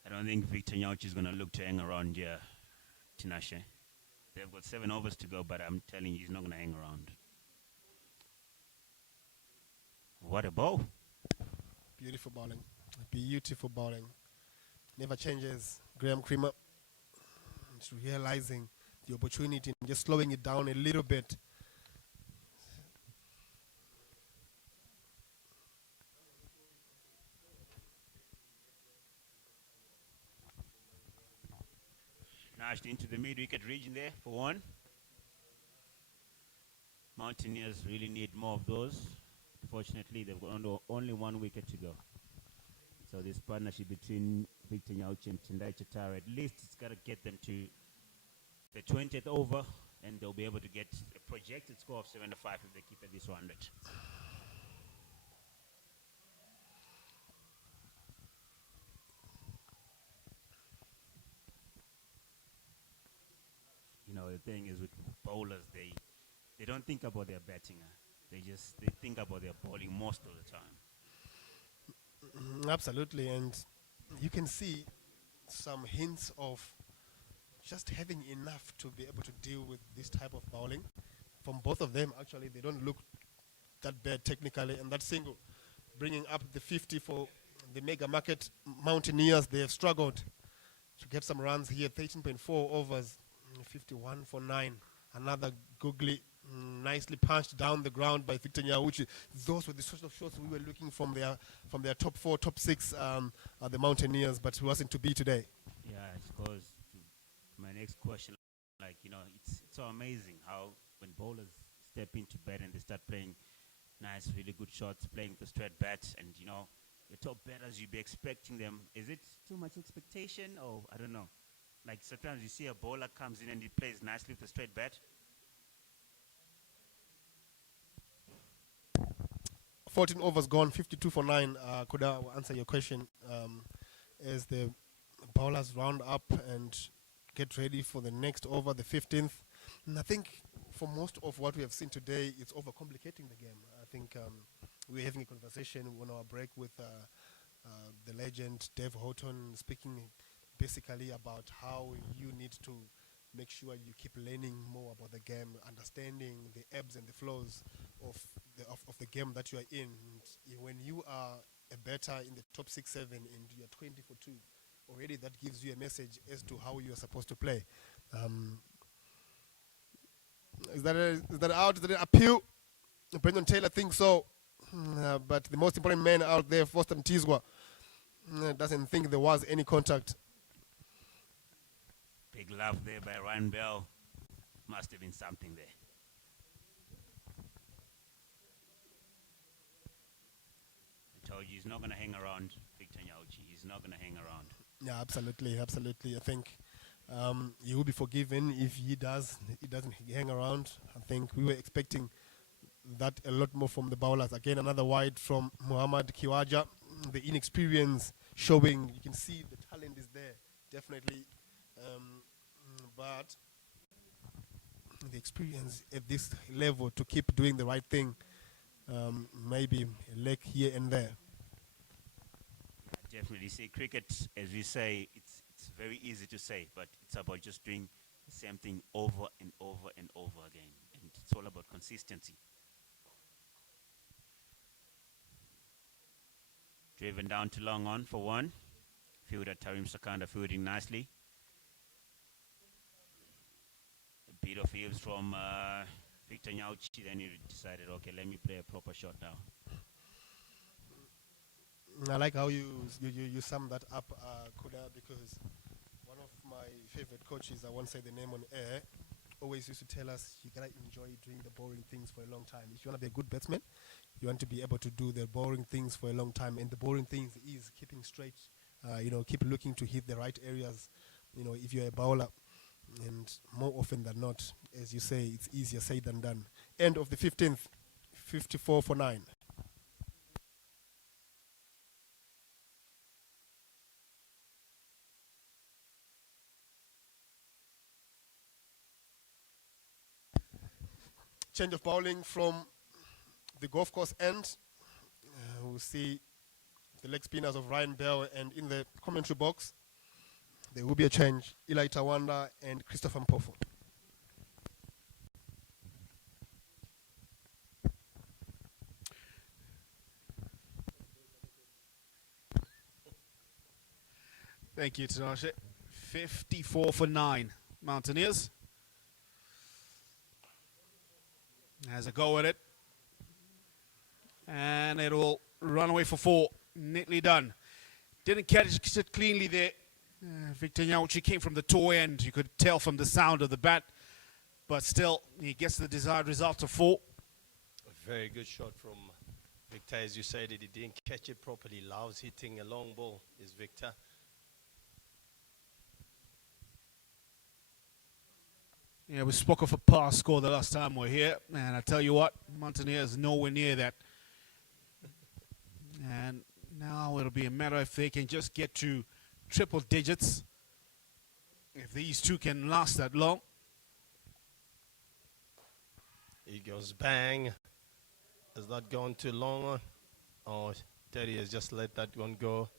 I don't think Victor Nyauchi is going to look to hang around here, Tinashe. They've got 7 overs to go, but I'm telling you, he's not going to hang around. What a ball. Beautiful bowling. Beautiful bowling. Never changes. Graham Creamer is realizing the opportunity and just slowing it down a little bit. Smashed into the mid-wicket region there for 1. Mountaineers really need more of those. Fortunately, they've got only 1 wicket to go. So this partnership between Victor Nyauchi and Tendai Chatara, at least it's got to get them to the 20th over, and they'll be able to get a projected score of 75 if they keep at this 100. The thing is with bowlers, they don't think about their batting. They think about their bowling most of the time. Absolutely, and you can see some hints of just having enough to be able to deal with this type of bowling. From both of them, actually, they don't look that bad technically, and that single, bringing up the 50 for the Mega Market Mountaineers, they have struggled to get some runs here, 13.4 overs. 51 for 9. Another googly, nicely punched down the ground by Victor Nyauchi. Those were the sort of shots we were looking from their top 4, top 6, the Mountaineers, but it wasn't to be today. Yeah, I suppose my next question, it's so amazing how when bowlers step into bat and they start playing nice, really good shots, playing the straight bat, and your top batters, you'd be expecting them. Is it too much expectation, or I don't know? Like sometimes you see a bowler comes in and he plays nicely with a straight bat. 14 overs gone, 52 for 9. Kuda will answer your question as the bowlers round up and get ready for the next over, the 15th. And I think for most of what we have seen today, it's overcomplicating the game. I think we were having a conversation on our break with the legend Dave Houghton, speaking basically about how you need to make sure you keep learning more about the game, understanding the ebbs and the flows of the game that you are in. And when you are a batter in the top 6, 7 and you are 20 for 2, already that gives you a message as to how you are supposed to play. Is that out? Is that an appeal? Brendan Taylor thinks so. But the most important man out there, Foster Mtizwa, doesn't think there was any contact. Big laugh there by Ryan Bell. Must have been something there. I told you he's not going to hang around, Victor Nyauchi. He's not going to hang around. Yeah, absolutely. I think he will be forgiven if he doesn't hang around. I think we were expecting that a lot more from the bowlers. Again, another wide from Muhammad Kiwaja. The inexperience showing. You can see the talent is there, definitely. But the experience at this level to keep doing the right thing, maybe a leg here and there. I definitely see cricket, as we say, it's very easy to say, but it's about just doing the same thing over and over and over again. And it's all about consistency. Driven down to long on for 1. Fielder Tarim Sakanda fielding nicely. A bit of fields from Victor Nyauchi. Then he decided, okay, let me play a proper shot now. I like how you sum that up, Kuda, because one of my favorite coaches, I won't say the name on air, always used to tell us you gotta enjoy doing the boring things for a long time. If you want to be a good batsman, you want to be able to do the boring things for a long time, and the boring things is keeping straight. Keep looking to hit the right areas. If you're a bowler, and more often than not, as you say, it's easier said than done. End of the 15th, 54 for 9. Change of bowling from the golf course end. We'll see the leg spinners of Ryan Bell, and in the commentary box, there will be a change. Eli Tawanda and Christopher Mpofu. Thank you, Tinashe. 54 for 9. Mountaineers has a go at it. And it will run away for 4. Neatly done. Didn't catch it cleanly there. Victor Nyauchi came from the toe end. You could tell from the sound of the bat. But still, he gets the desired result of 4. A very good shot from Victor. As you said, he didn't catch it properly. Loves hitting a long ball, is Victor. Yeah, we spoke of a pass score the last time we were here. And I tell you what, Mountaineers nowhere near that. And now it'll be a matter if they can just get to triple digits. If these two can last that long. He goes bang. Has that gone too long? Oh, Teddy has just let that one go.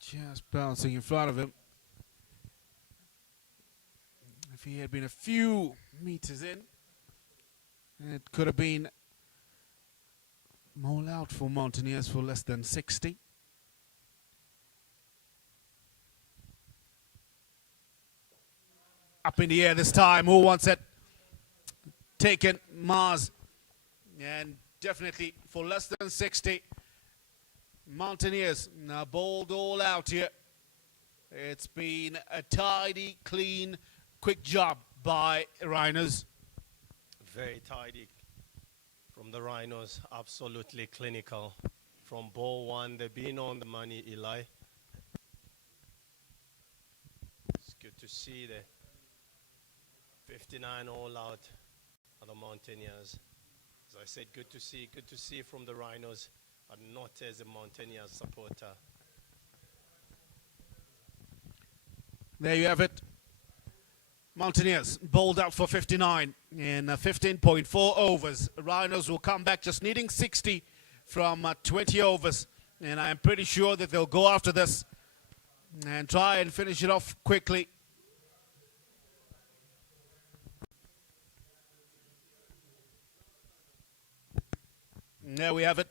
Just bouncing in front of him. If he had been a few meters in, it could have been more out for Mountaineers for less than 60. Up in the air this time. Who wants it? Taken. Mars. And definitely for less than 60. Mountaineers now bowled all out here. It's been a tidy, clean, quick job by Rhinos. Very tidy from the Rhinos. Absolutely clinical. From ball 1, they've been on the money, Eli. It's good to see the 59 all out of the Mountaineers. As I said, good to see from the Rhinos, but not as a Mountaineers supporter. There you have it. Mountaineers bowled out for 59 in 15.4 overs. Rhinos will come back just needing 60 from 20 overs. And I'm pretty sure that they'll go after this and try and finish it off quickly. And there we have it.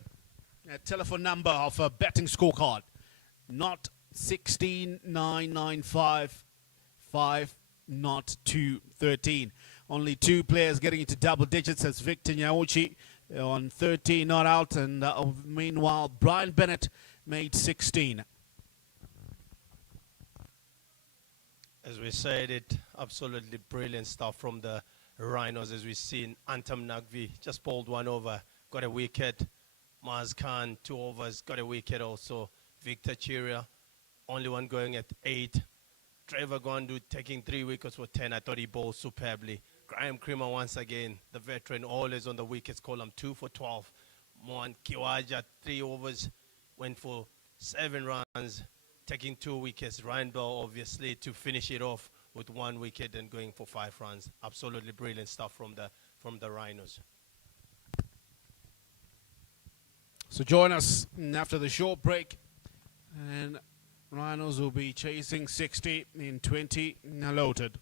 A telephone number of a betting scorecard. Not 16995 5, not 213. Only 2 players getting into double digits as Victor Nyauchi on 13 not out, and meanwhile Brian Bennett made 16. As we said, it absolutely brilliant stuff from the Rhinos. As we've seen, Antam Nagvi just bowled 1 over, got a wicket. Maz Khan 2 overs, got a wicket also. Victor Chiria, only one going at 8. Trevor Gwandu taking 3 wickets for 10. I thought he bowled superbly. Graham Creamer once again, the veteran, always on the wickets column, 2 for 12. Mohan Kiwaja, 3 overs, went for 7 runs, taking 2 wickets. Ryan Bell, obviously, to finish it off with 1 wicket and going for 5 runs. Absolutely brilliant stuff from the Rhinos. So join us after the short break, and Rhinos will be chasing 60 in 20 loaded.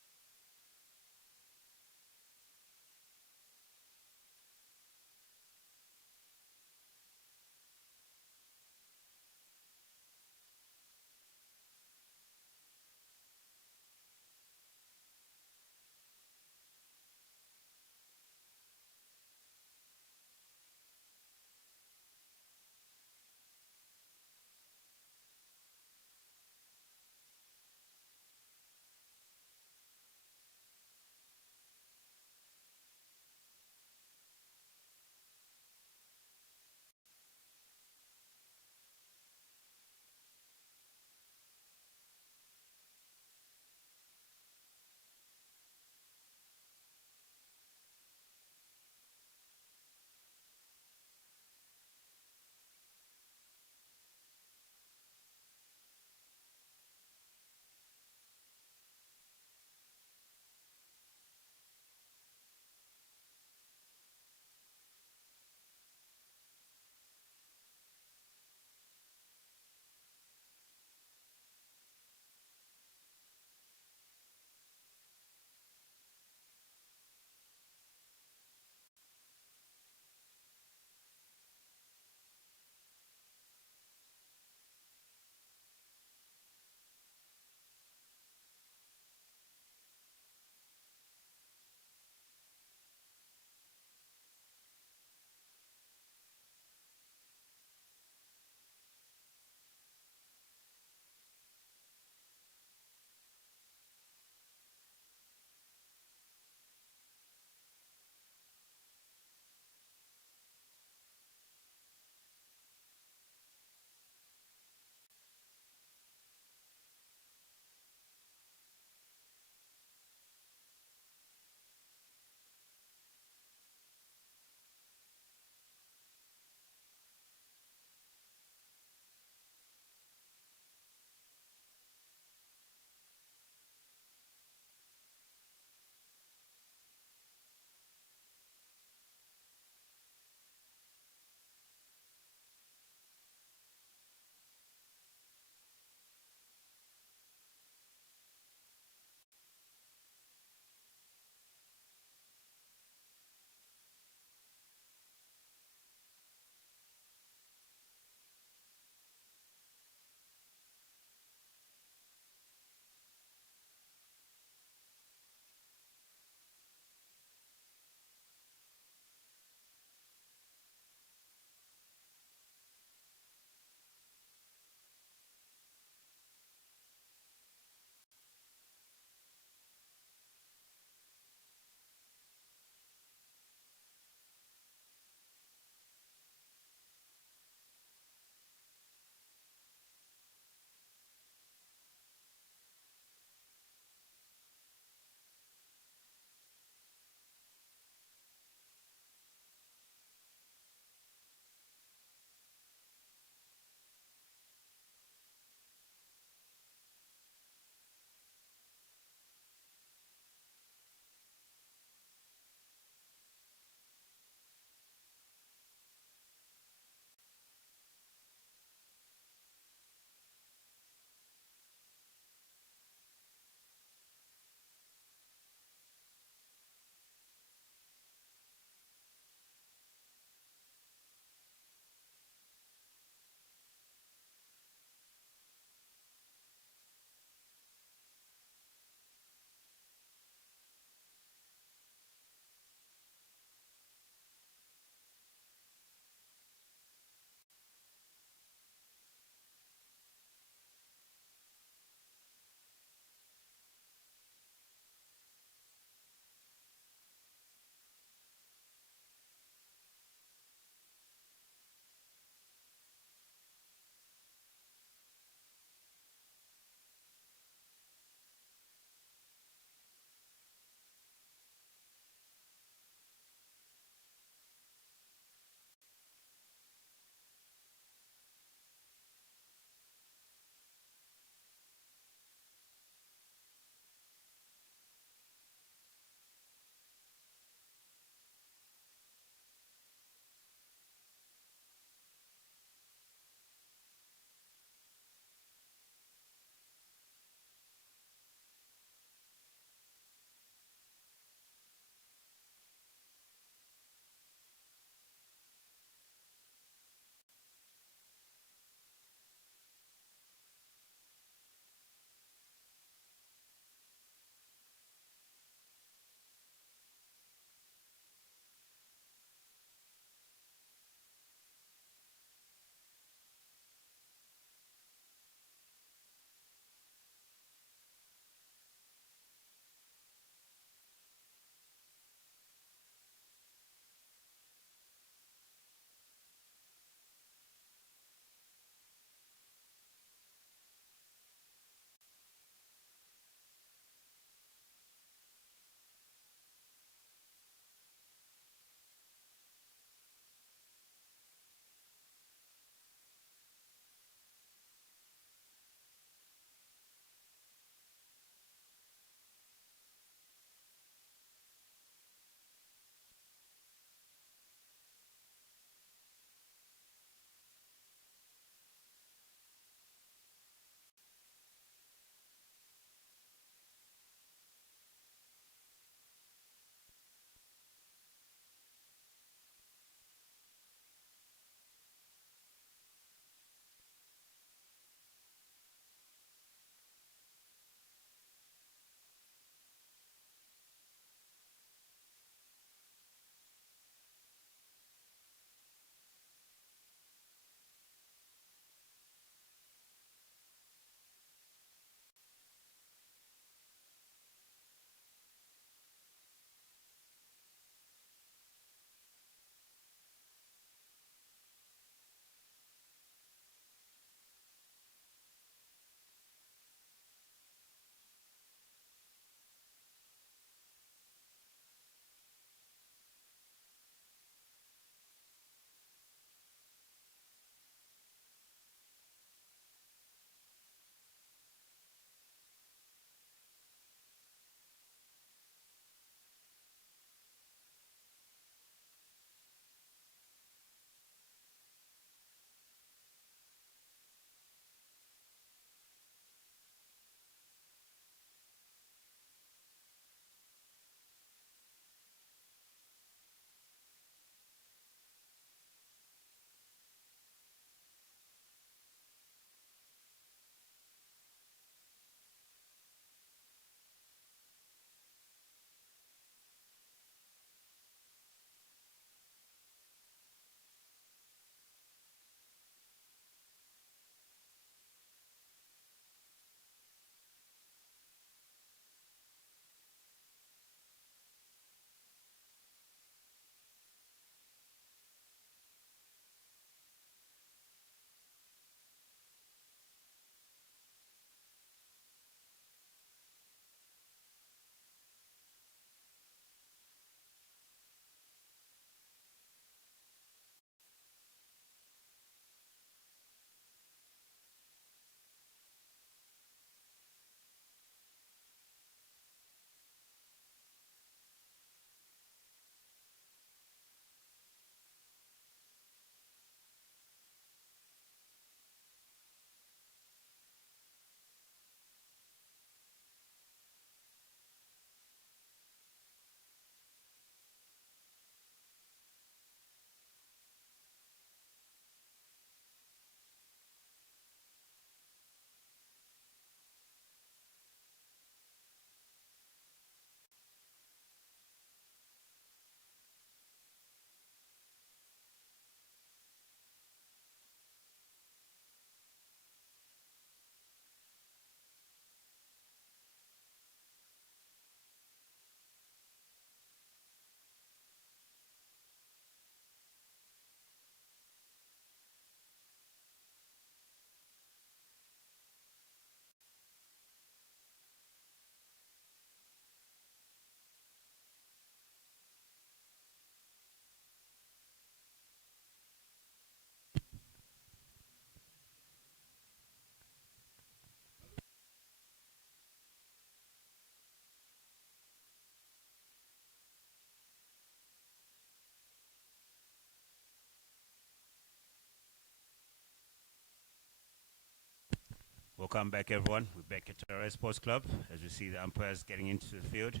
Welcome back, everyone. We're back at Harare Sports Club as we see the umpires getting into the field.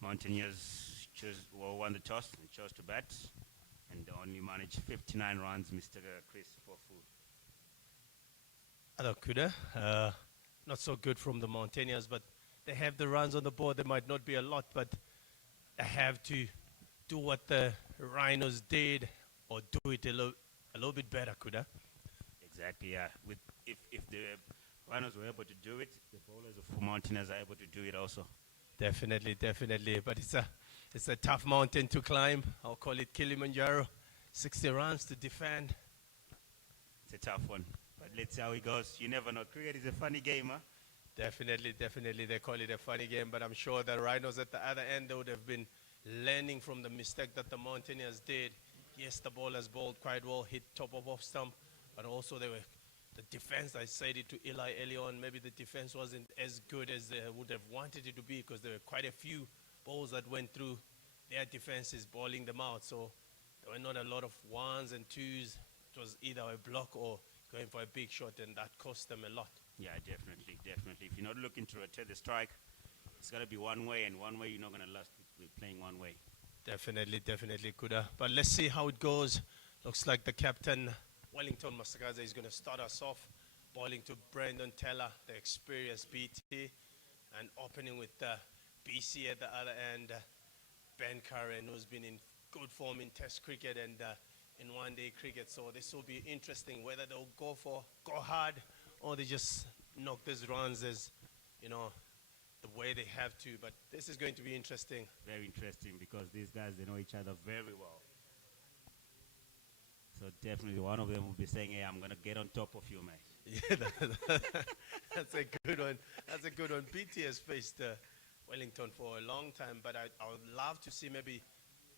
Mountaineers won the toss and chose to bat, and they only managed 59 runs, Mr. Chris Fofu. Hello, Kuda. Not so good from the Mountaineers, but they have the runs on the board. There might not be a lot, but they have to do what the Rhinos did or do it a little bit better, Kuda. Exactly, yeah. If the runners were able to do it, the bowlers of Mountaineers are able to do it also. Definitely. But it's a tough mountain to climb. I'll call it Kilimanjaro. 60 runs to defend. It's a tough one. But let's see how it goes. You never know. Cricket is a funny game, huh? Definitely. They call it a funny game, but I'm sure the Rhinos at the other end, they would have been learning from the mistake that the Mountaineers did. Yes, the bowlers bowled quite well, hit top of off stump, but also the defense, I said it to Eli early on, maybe the defense wasn't as good as they would have wanted it to be because there were quite a few balls that went through their defenses, bowling them out. So there were not a lot of ones and twos. It was either a block or going for a big shot, and that cost them a lot. Yeah, definitely. If you're not looking to rotate the strike, it's got to be one way, and one way you're not going to last with playing one way. Definitely, Kuda. But let's see how it goes. Looks like the captain, Wellington Masagaza, is going to start us off, bowling to Brendan Teller, the experienced BT, and opening with BC at the other end, Ben Curran, who's been in good form in Test cricket and in one-day cricket. So this will be interesting, whether they'll go hard, or they just knock these runs as, the way they have to. But this is going to be interesting. Very interesting, because these guys, they know each other very well. So definitely one of them will be saying, hey, I'm going to get on top of you, mate. Yeah, that's a good one. That's a good one. BT has faced Wellington for a long time, but I would love to see maybe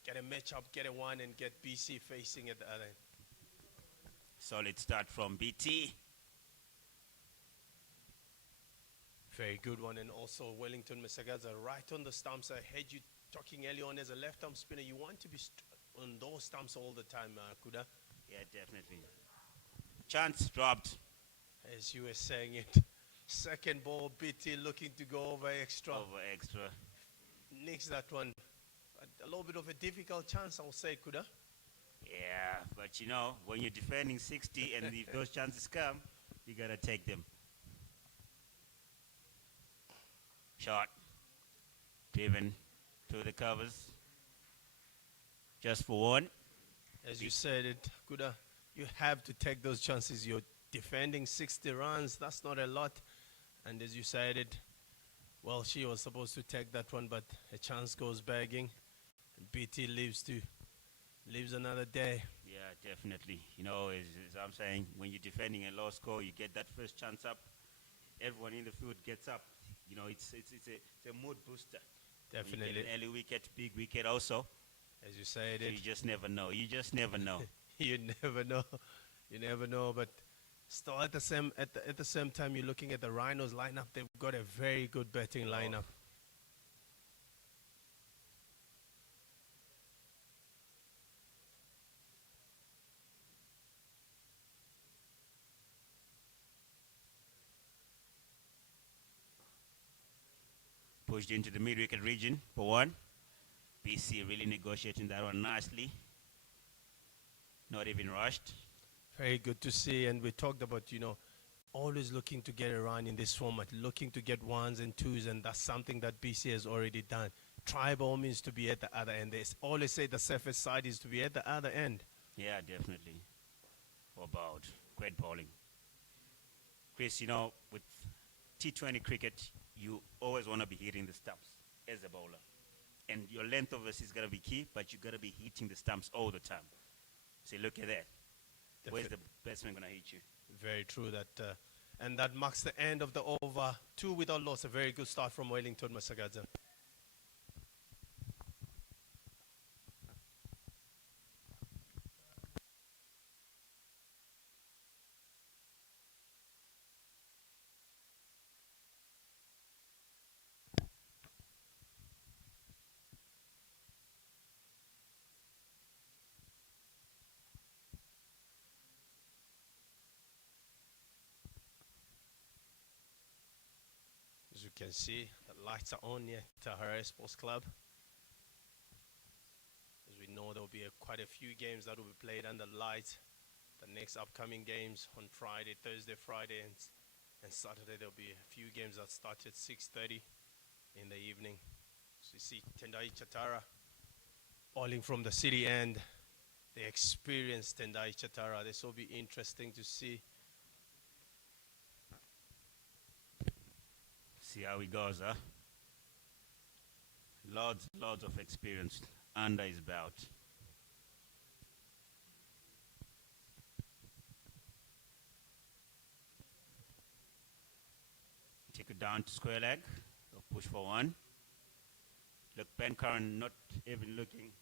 get a matchup, get a one, and get BC facing at the other end. Solid start from BT. Very good one. And also Wellington Masagaza right on the stumps. I heard you talking early on as a left-arm spinner. You want to be on those stumps all the time, Kuda. Yeah, definitely. Chance dropped. As you were saying it. Second ball, BT looking to go over extra. Nicks that one. A little bit of a difficult chance, I'll say, Kuda. Yeah, but when you're defending 60 and if those chances come, you got to take them. Shot. Driven to the covers. Just for one. As you said it, Kuda, you have to take those chances. You're defending 60 runs. That's not a lot. And as you said it, well, she was supposed to take that one, but a chance goes begging. And BT lives another day. Yeah, definitely. As I'm saying, when you're defending a low score, you get that first chance up. Everyone in the field gets up. It's a mood booster. Definitely. You get an early wicket, big wicket also. As you said it. You just never know. You never know. But still at the same time, you're looking at the Rhinos lineup. They've got a very good batting lineup. Pushed into the mid-wicket region for one. BC really negotiating that one nicely. Not even rushed. Very good to see. And we talked about, always looking to get a run in this format, looking to get ones and twos, and that's something that BC has already done. Try by all means to be at the other end. They always say the safest side is to be at the other end. Yeah, definitely. About great bowling. Chris, with T20 cricket, you always want to be hitting the stumps as a bowler. And your length obviously is going to be key, but you got to be hitting the stumps all the time. So look at that. Where's the batsman going to hit you? Very true. And that marks the end of the over. 2 without loss. A very good start from Wellington Masagaza. can see the lights are on here at Harare Sports Club. As we know, there will be quite a few games that will be played under lights. The next upcoming games on Friday, Thursday, Friday, and Saturday, there will be a few games that start at 6:30 in the evening. So you see Tendai Chatara bowling from the city end. The experienced Tendai Chatara. This will be interesting to see. See how it goes, huh? Lots of experience under his belt. Take it down to square leg. They'll push for one. Look, Ben Curran not even looking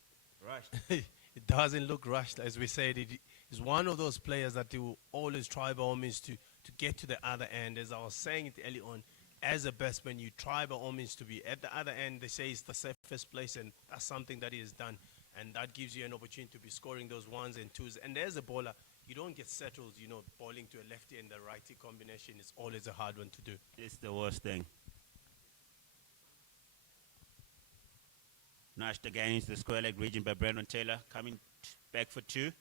rushed. It doesn't look rushed, as we said. It is one of those players that he will always try by all means to get to the other end. As I was saying it early on, as a batsman, you try by all means to be at the other end. They say it's the safest place, and that's something that he has done. And that gives you an opportunity to be scoring those ones and twos. And as a bowler, you don't get settled, bowling to a lefty and the righty combination is always a hard one to do. It's the worst thing. Nudged again into the square leg region by Brandon Taylor. Coming back for two.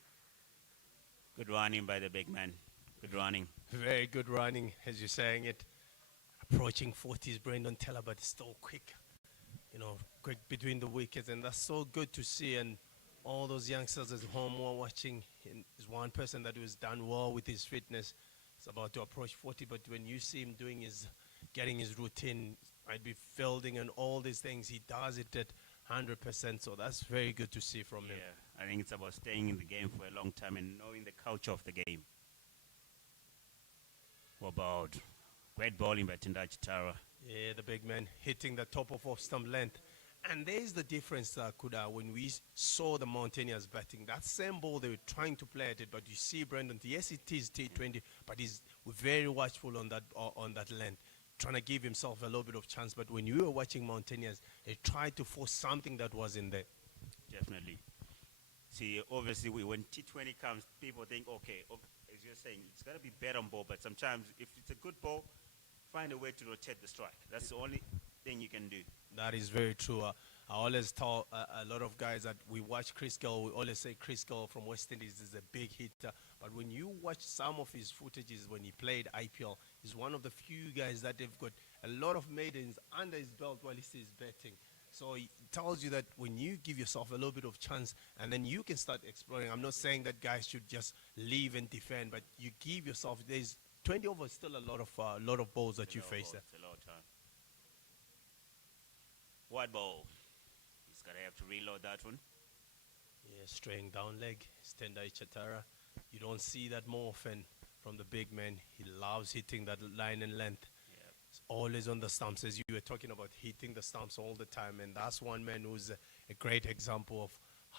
Good running by the big man. Good running. Very good running, as you're saying it. Approaching 40s, Brandon Taylor, but still quick. Quick between the wickets. And that's so good to see. And all those youngsters at home who are watching, is one person that was done well with his fitness. He's about to approach 40, but when you see him getting his routine, might be fielding and all these things, he does it at 100%. So that's very good to see from him. Yeah, I think it's about staying in the game for a long time and knowing the culture of the game. What about great bowling by Tendai Chatara? Yeah, the big man hitting the top of off-stump length. And there's the difference, Kuda, when we saw the Mountaineers batting. That same ball, they were trying to play at it, but you see Brandon, yes, it is T20, but he's very watchful on that length, trying to give himself a little bit of chance. But when you were watching Mountaineers, they tried to force something that was in there. Definitely. See, obviously, when T20 comes, people think, okay, as you're saying, it's got to be better on ball, but sometimes if it's a good ball, find a way to rotate the strike. That's the only thing you can do. That is very true. I always tell a lot of guys that we watch Chris Gill. We always say Chris Gill from West Indies is a big hitter. But when you watch some of his footages when he played IPL, he's one of the few guys that they've got a lot of maidens under his belt while he's batting. So it tells you that when you give yourself a little bit of chance and then you can start exploring. I'm not saying that guys should just leave and defend, but you give yourself, there's 20 overs, still a lot of balls that you face there. It's a lot of time. Wide ball. He's going to have to reload that one. Yeah, straying down leg. Tendai Chatara. You don't see that more often from the big man. He loves hitting that line and length. Yeah. He's always on the stumps, as you were talking about, hitting the stumps all the time. And that's one man who's a great example of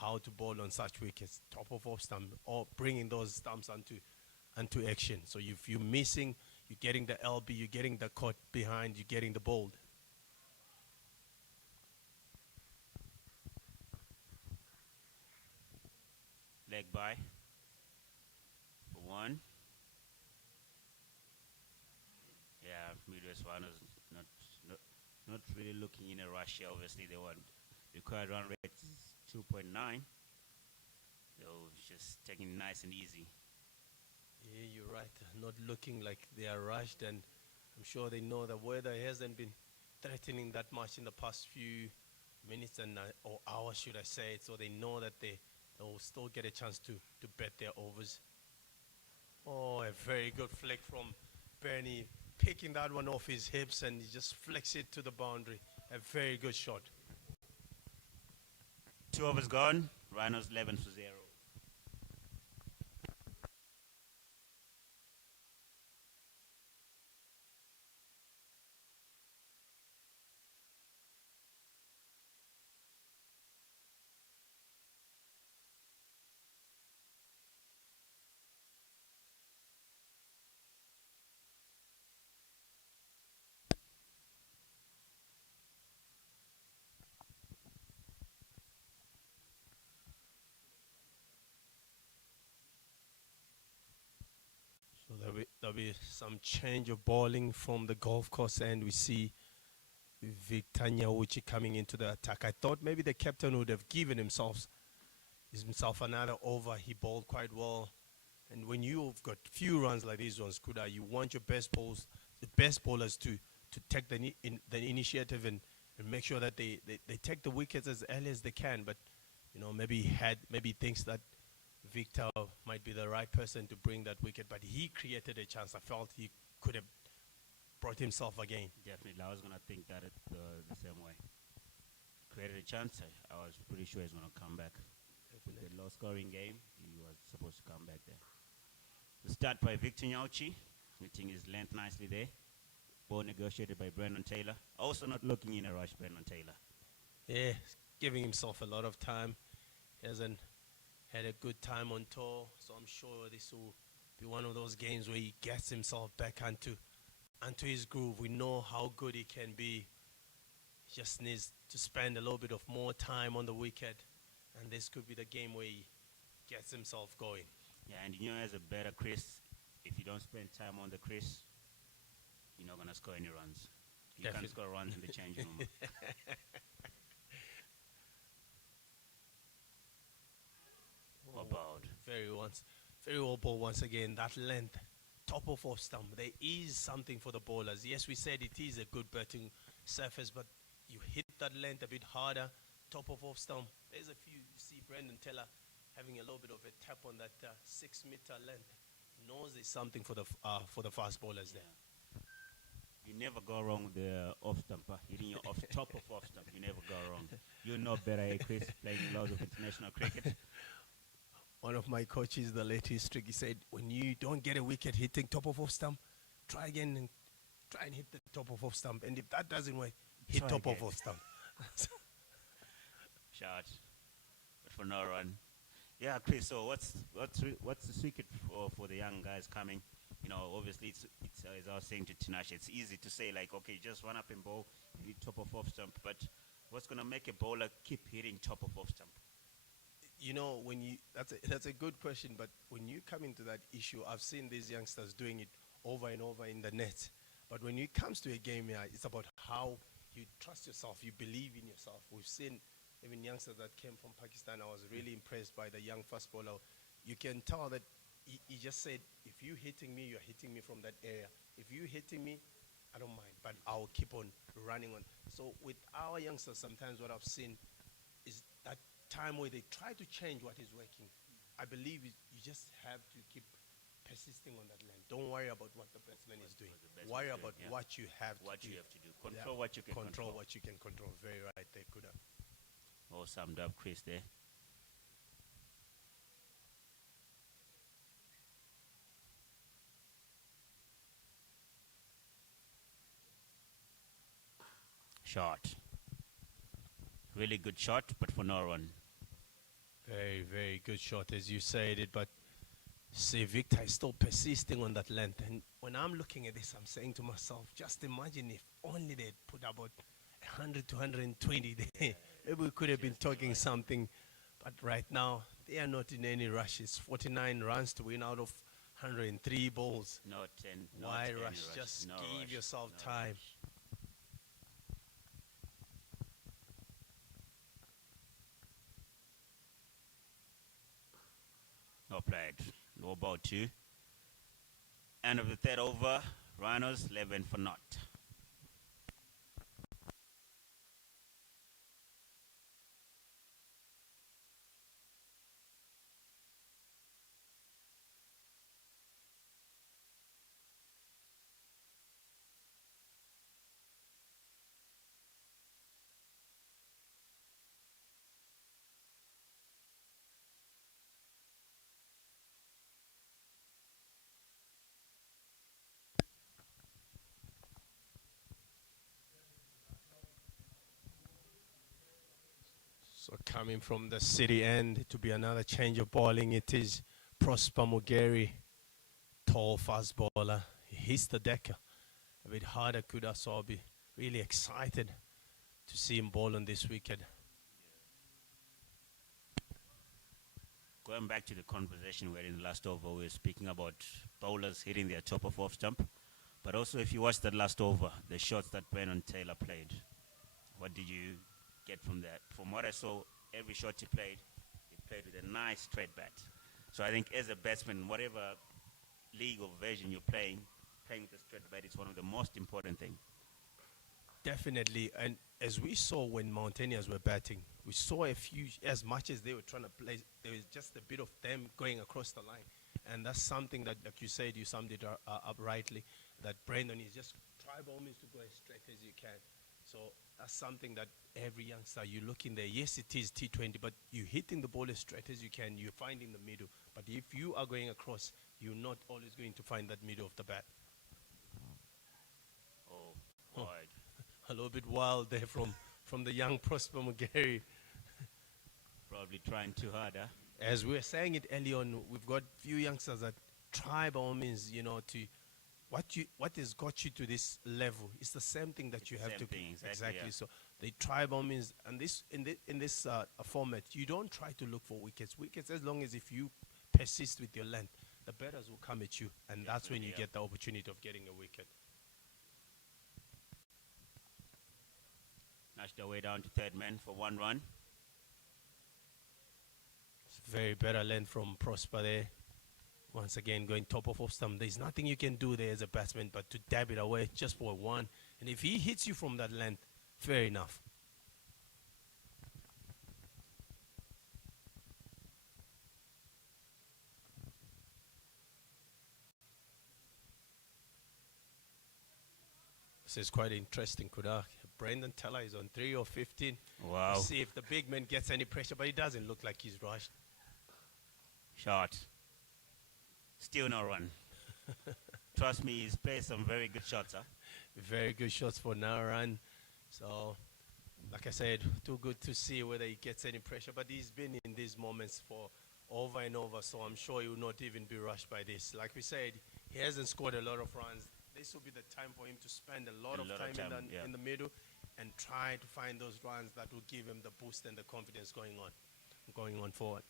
how to bowl on such wickets. Top of off stump, or bringing those stumps onto action. So if you're missing, you're getting the LB, you're getting the cut behind, you're getting the bowled. Leg by for one. Yeah, Midwest Rhinos not really looking in a rush here. Obviously, they want required run rate is 2.9. So just taking it nice and easy. Yeah, you're right. Not looking like they are rushed, and I'm sure they know the weather hasn't been threatening that much in the past few minutes or hours, should I say. So they know that they will still get a chance to bet their overs. Oh, a very good flick from Bernie, picking that one off his hips, and he just flicks it to the boundary. A very good shot. 2 overs gone. Rhinos 11 for 0. So there'll be some change of bowling from the golf course end. We see Victor Nyauchi coming into the attack. I thought maybe the captain would have given himself another over. He bowled quite well. And when you've got few runs like these ones, Kuda, you want your best bowlers to take the initiative and make sure that they take the wickets as early as they can. But maybe he thinks that Victor might be the right person to bring that wicket, but he created a chance. I felt he could have brought himself again. Definitely, I was gonna think that the same way. Created a chance. I was pretty sure he's gonna come back. With the low-scoring game, he was supposed to come back there. The start by Victor Nyauchi, hitting his length nicely there. Ball negotiated by Brandon Taylor. Also not looking in a rush, Brandon Taylor. Yeah, giving himself a lot of time. He hasn't had a good time on tour, so I'm sure this will be one of those games where he gets himself back onto his groove. We know how good he can be. He just needs to spend a little bit of more time on the wicket, and this could be the game where he gets himself going. Yeah, and as a better crease, if you don't spend time on the crease, you're not going to score any runs. You can't score runs in the changing room. About Very well ball once again. That length, top of off stump. There is something for the bowlers. Yes, we said it is a good batting surface, but you hit that length a bit harder, top of off stump. There's a few. You see Brandon Taylor having a little bit of a tap on that 6-meter length. Knows there's something for the fast bowlers there. You never go wrong with the off stump. Hitting your top of off stump, you never go wrong. You know better, Chris, playing loads of international cricket. One of my coaches, the late history, he said, when you don't get a wicket hitting top of off stump, try again and try and hit the top of off stump. And if that doesn't work, hit Try top again. of off stump. Shot, but for no run. Yeah, Chris. So what's the secret for the young guys coming? Obviously it's as I was saying to Tinashe, it's easy to say like, okay, just run up and bowl, hit top of off stump. But what's gonna make a bowler keep hitting top of off stump? That's a good question, but when you come into that issue, I've seen these youngsters doing it over and over in the net. But when it comes to a game, it's about how you trust yourself, you believe in yourself. We've seen even youngsters that came from Pakistan. I was really impressed by the young fast bowler. You can tell that he just said, if you're hitting me, you're hitting me from that area. If you're hitting me, I don't mind, but I'll keep on running on. So with our youngsters, sometimes what I've seen is that time where they try to change what is working. I believe you just have to keep persisting on that lane. Don't worry about what the batsman is doing. Worry about what you have to do. Control what you can control. What you can control. Very right there, Kuda. All summed up, Chris, there. Shot. Really good shot, but for no run. Very, very good shot, as you said it, but see, Victor is still persisting on that length. And when I'm looking at this, I'm saying to myself, just imagine if only they'd put about 100 to 120 there. Maybe we could have been talking something. But right now, they are not in any rush. It's 49 runs to win out of 103 balls. No 10. Why rush? Just give yourself time. No played. No ball 2. End of the third over. Rhinos 11 for naught. So coming from the city end to be another change of bowling, it is Prosper Mugeri, tall fast bowler. He hits the deck a bit harder, Kuda, so I'll be really excited to see him bowl on this wicket. Going back to the conversation where in the last over we were speaking about bowlers hitting their top of off stump. But also, if you watch that last over, the shots that Brandon Taylor played, what did you get from that? From what I saw, every shot he played with a nice straight bat. So I think as a batsman, whatever league or version you're playing with a straight bat is one of the most important things. Definitely, and as we saw when Mountaineers were batting, we saw a few, as much as they were trying to play, there was just a bit of them going across the line. And that's something that, like you said, you summed it up rightly, that Brandon is just try by all means to go as straight as you can. So that's something that every youngster, you look in there, yes, it is T20, but you're hitting the ball as straight as you can, you're finding the middle. But if you are going across, you're not always going to find that middle of the bat. Oh, wide. A little bit wild there from the young Prosper Mugeri. Probably trying too hard, huh? As we were saying it early on, we've got few youngsters that try by all means, to what has got you to this level. It's the same thing that you have to thing, exactly. Yeah. So they try by all means, and in this format, you don't try to look for wickets. Wickets, as long as if you persist with your length, the batters will come at you, and that's when you get the opportunity of getting a wicket. Nudged their way down to third man for 1 run. Very better length from Prosper there. Once again, going top of stump. There's nothing you can do there as a batsman but to dab it away just for 1. And if he hits you from that length, fair enough. This is quite interesting, Kuda. Brendan Teller is on 3 or 15. Wow. We'll see if the big man gets any pressure, but he doesn't look like he's rushed. Shot. Still no run. Trust me, he's played some very good shots, huh? Very good shots for no run. So, like I said, too good to see whether he gets any pressure. But he's been in these moments for over and over, so I'm sure he will not even be rushed by this. Like we said, he hasn't scored a lot of runs. This will be the time for him to spend a lot of time in the middle and try to find those runs that will give him the boost and the confidence going on forward.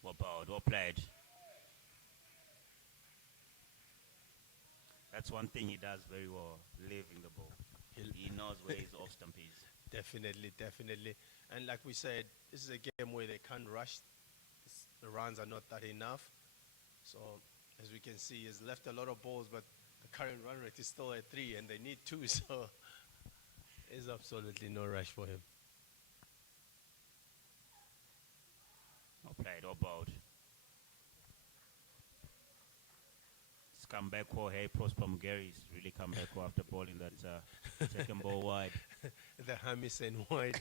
Well bowled, well played. That's one thing he does very well, leaving the ball. He knows where his off stump is. Definitely. And like we said, this is a game where they can't rush. The runs are not that enough. So, as we can see, he's left a lot of balls, but the current run rate is still at 3, and they need 2, so there's absolutely no rush for him. Well played, well bowled. It's come back for Prosper Mugeri's really come back after bowling that second ball wide. The Hamilton wide.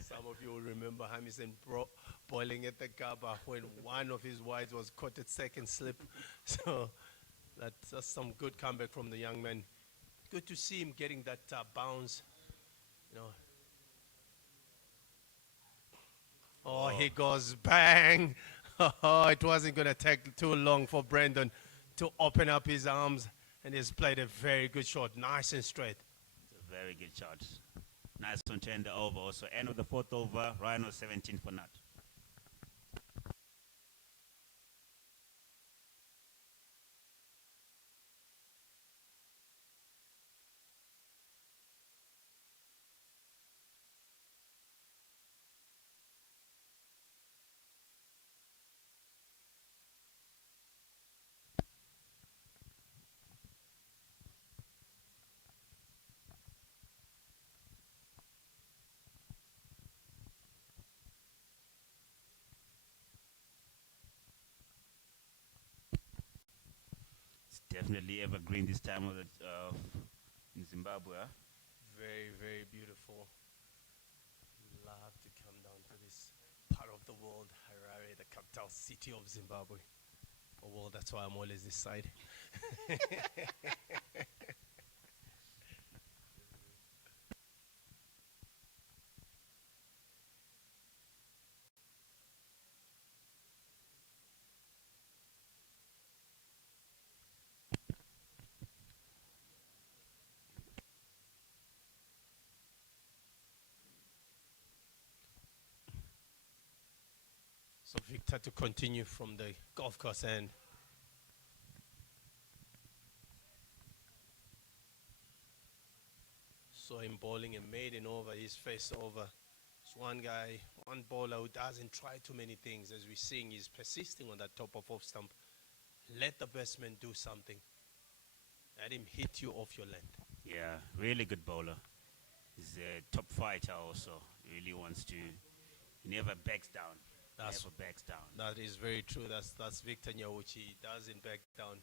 Some of you will remember Hamilton bowling at the Gaba when one of his wides was caught at second slip. So that's just some good comeback from the young man. Good to see him getting that bounce. Oh, he goes bang. Oh, it wasn't going to take too long for Brandon to open up his arms, and he's played a very good shot, nice and straight. It's a very good shot. Nice one to end the over. Also, end of the 4th over, Rhinos 17 for not. Definitely evergreen this time of the in Zimbabwe. Huh? Very, very beautiful. Love to come down to this part of the world, Harare, the capital city of Zimbabwe. Oh, well, that's why I'm always this side. So Victor to continue from the golf course end. Saw him bowling and made an over, his face over. It's one guy, one bowler who doesn't try too many things. As we're seeing, he's persisting on that top of off stump. Let the batsman do something. Let him hit you off your length. Yeah, really good bowler. He's a top fighter also. Really wants to. He never backs down. Never backs down. That is very true. That's Victor Nyauchi. He doesn't back down.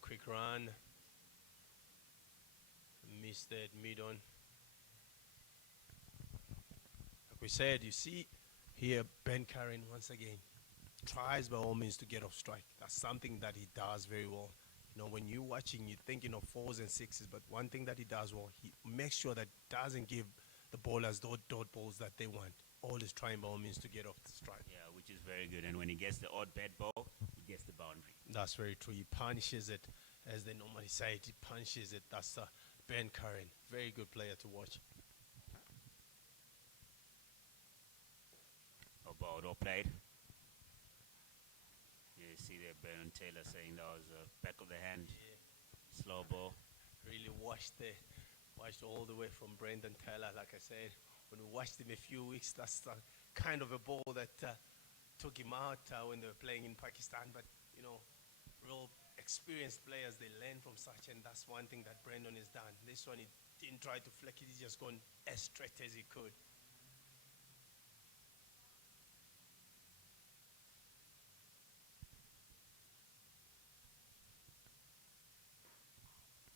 Quick run. Missed that mid-on. Like we said, you see here Ben Curran once again tries by all means to get off strike. That's something that he does very well. You know, when you're watching, you're thinking of 4s and 6s, but one thing that he does well, he makes sure that doesn't give the bowlers those dot balls that they want. Always trying by all means to get off the strike. Yeah, which is very good. And when he gets the odd bad ball, he gets the boundary. That's very true. He punishes it, as they normally say it. He punishes it. That's Ben Curran. Very good player to watch. About all played. You see there Ben Taylor saying that was a back of the hand, slow ball. Really watched all the way from Brendan Taylor. Like I said, when we watched him a few weeks, that's the kind of a ball that took him out when they were playing in Pakistan. But, you know, real experienced players, they learn from such, and that's one thing that Brendan has done. This one, he didn't try to flick it. He's just gone as straight as he could.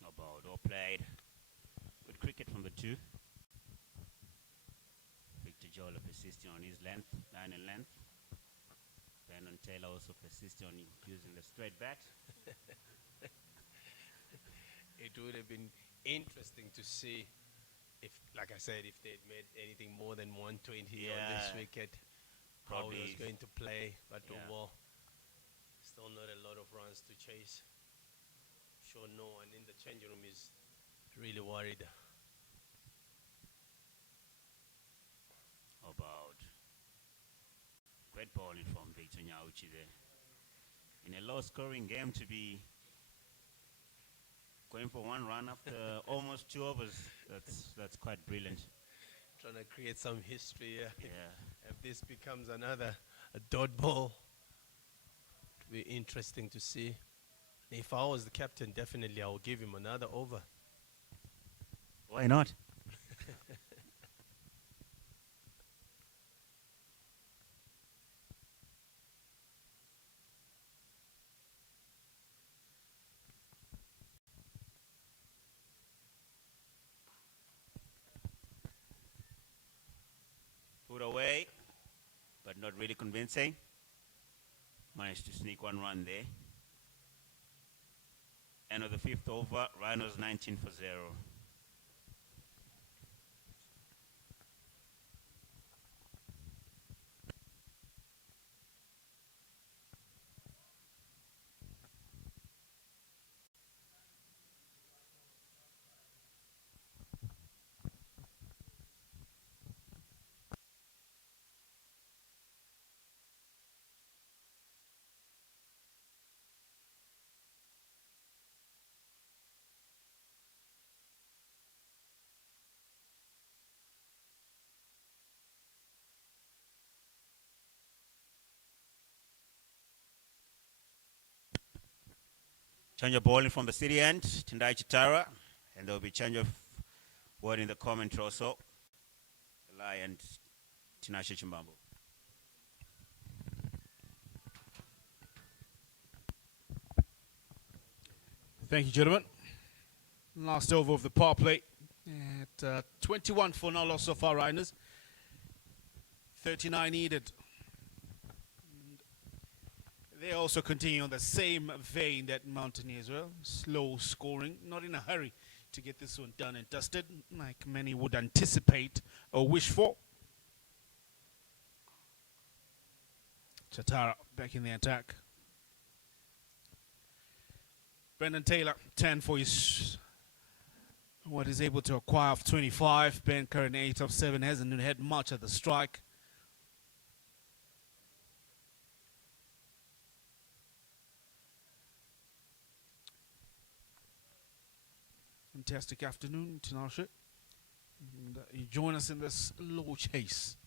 About all played. Good cricket from the two. Victor Jola persisting on his length, line and length. Brendan Taylor also persisting on using the straight bat. It would have been interesting to see if, like I said, if they'd made anything more than 120 on this wicket, how he was going to play. But well, still not a lot of runs to chase. Sure, no one in the changing room is really worried. About great bowling from Victor Nyauchi there. In a low-scoring game, to be going for one run after almost 2 overs, that's quite brilliant. Trying to create some history here. Yeah. If this becomes another dot ball, it'll be interesting to see. If I was the captain, definitely I would give him another over. Why not? Put away, but not really convincing. Managed to sneak one run there. End of the 5th over, Rhinos 19 for 0. Change of bowling from the city end, Tendai Chitara, and there will be change of word in the commentary also. Eli and Tinashe Chimbambo. Thank you, gentlemen. Last over of the power play at 21 for no loss so far, Rhinos. 39 needed. They also continue on the same vein that Mountaineers well. Slow scoring, not in a hurry to get this one done and dusted, like many would anticipate or wish for. Chatara back in the attack. Brendan Taylor, 10 for his what is able to acquire of 25. Ben Curran, 8 of 7, hasn't had much at the strike. fantastic afternoon, Tinashe. And, you join us in this low chase.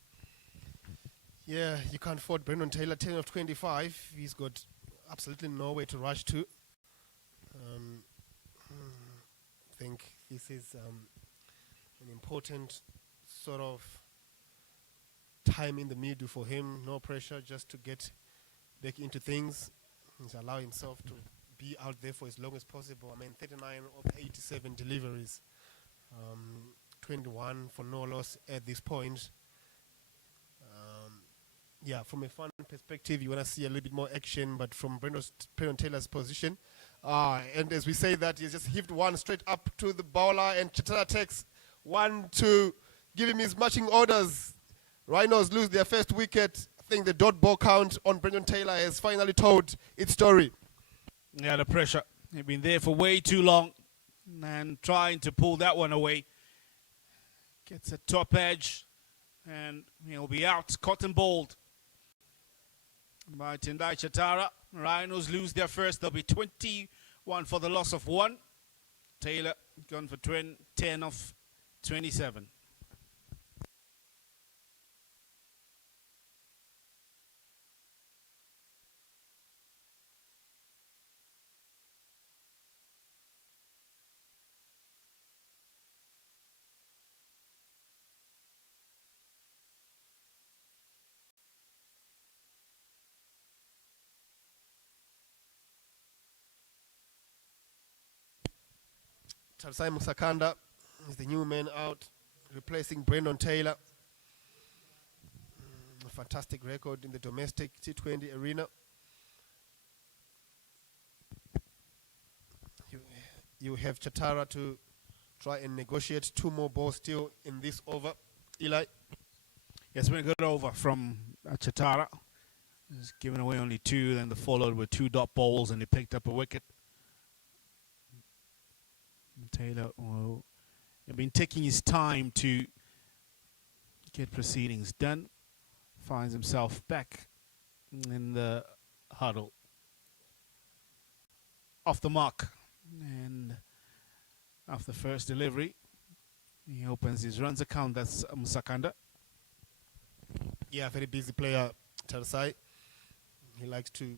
Yeah, you can't fault Brendan Taylor, 10 of 25. He's got absolutely nowhere to rush to. I think this is an important sort of time in the middle for him. No pressure, just to get back into things. He's allow himself to be out there for as long as possible. I mean, 39 of 87 deliveries. 21 for no loss at this point. Yeah, from a fun perspective, you want to see a little bit more action, but from Brendan Taylor's position, and as we say that, he's just heaved one straight up to the bowler, and Chatara takes one to give him his matching orders. Rhinos lose their first wicket. I think the dot ball count on Brendan Taylor has finally told its story. Yeah, the pressure. They've been there for way too long and trying to pull that one away. Gets a top edge and he'll be out, cotton balled by Tendai Chatara. Rhinos lose their first. There'll be 21 for the loss of one. Taylor gone for 10 of 27. Tarsai Musakanda is the new man out, replacing Brendan Taylor. A fantastic record in the domestic T20 arena. You have Chatara to try and negotiate 2 more balls still in this over. Eli? Yes, been a good over from Chatara. He's given away only 2, then the followed with 2 dot balls, and he picked up a wicket. Taylor will have been taking his time to get proceedings done. Finds himself back in the huddle. Off the mark. And after the first delivery, he opens his runs account. That's Musakanda. Yeah, very busy player, Tarsai. He likes to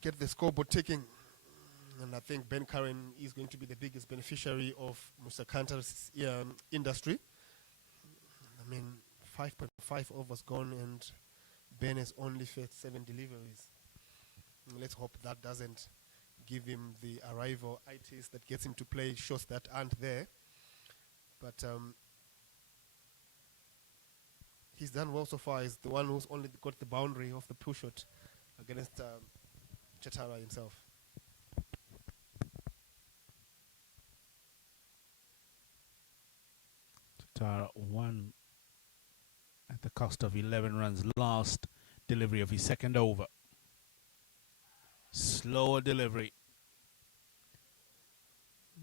get the scoreboard ticking. And I think Ben Curran is going to be the biggest beneficiary of Musakanta's industry. I mean, 5.5 overs gone, and Ben has only faced 7 deliveries. Let's hope that doesn't give him the arrival itis that gets him to play shots that aren't there. But he's done well so far. He's the one who's only got the boundary of the push shot against Chatara himself. Chatara won at the cost of 11 runs. Last delivery of his second over. Slower delivery.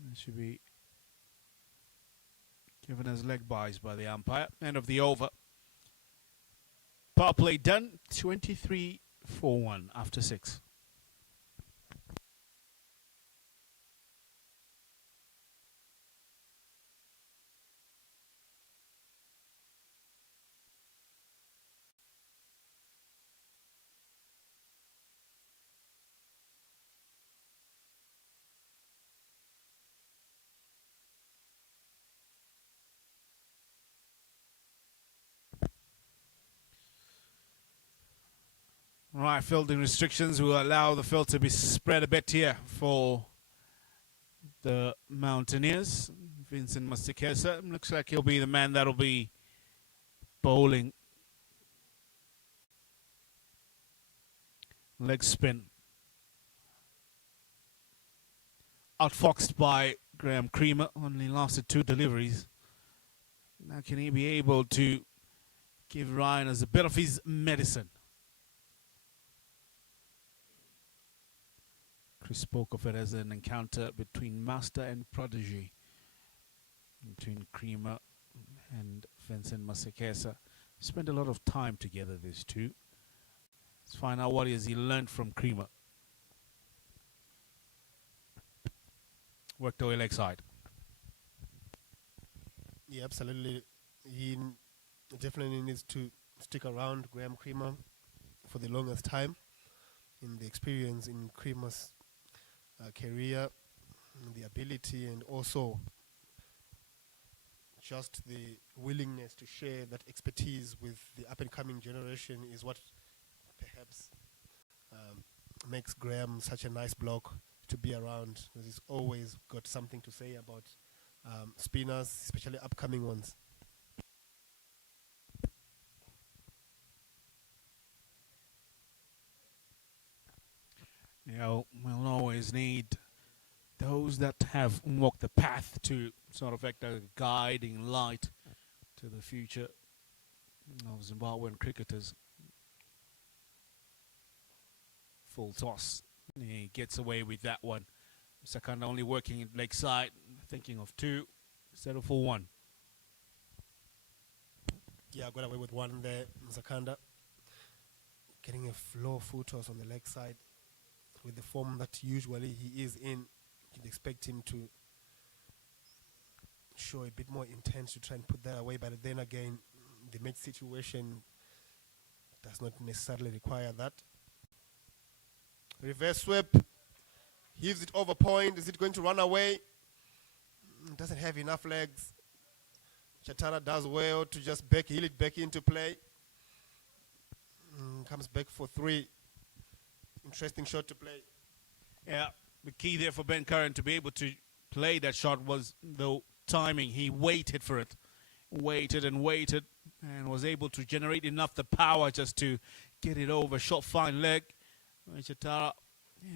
It should be given as leg byes by the umpire. End of the over. Power play done. 23-4-1 after 6. Right, fielding restrictions will allow the field to be spread a bit here for the Mountaineers. Vincent Masekesa looks like he'll be the man that'll be bowling. Leg spin. Outfoxed by Graham Creamer, only lasted 2 deliveries. Now can he be able to give Rhinos a bit of his medicine? Chris spoke of it as an encounter between master and prodigy, between Creamer and Vincent Masekesa. Spent a lot of time together, these two. Let's find out what he learned from Creamer. worked away leg side. Yeah, absolutely. He definitely needs to stick around Graham Creamer for the longest time. In the experience in Creamer's career, the ability, and also just the willingness to share that expertise with the up-and-coming generation is what perhaps makes Graham such a nice bloke to be around, because he's always got something to say about spinners, especially upcoming ones. You know, we'll always need those that have walked the path to sort of act as a guiding light to the future of Zimbabwean cricketers. Full toss. He gets away with that one. Sakanda only working in leg side, thinking of 2 instead of 4-1. Yeah, got away with one there, Zakanda. Getting a floor full toss on the leg side. With the form that usually he is in, you'd expect him to show a bit more intent to try and put that away. But then again, the match situation does not necessarily require that. Reverse sweep. Heaves it over point. Is it going to run away? Doesn't have enough legs. Chatara does well to just heel it back into play. Comes back for 3. Interesting shot to play. Yeah, the key there for Ben Curran to be able to play that shot was the timing. He waited for it. Waited and waited and was able to generate enough the power just to get it over. Shot fine leg. Chatara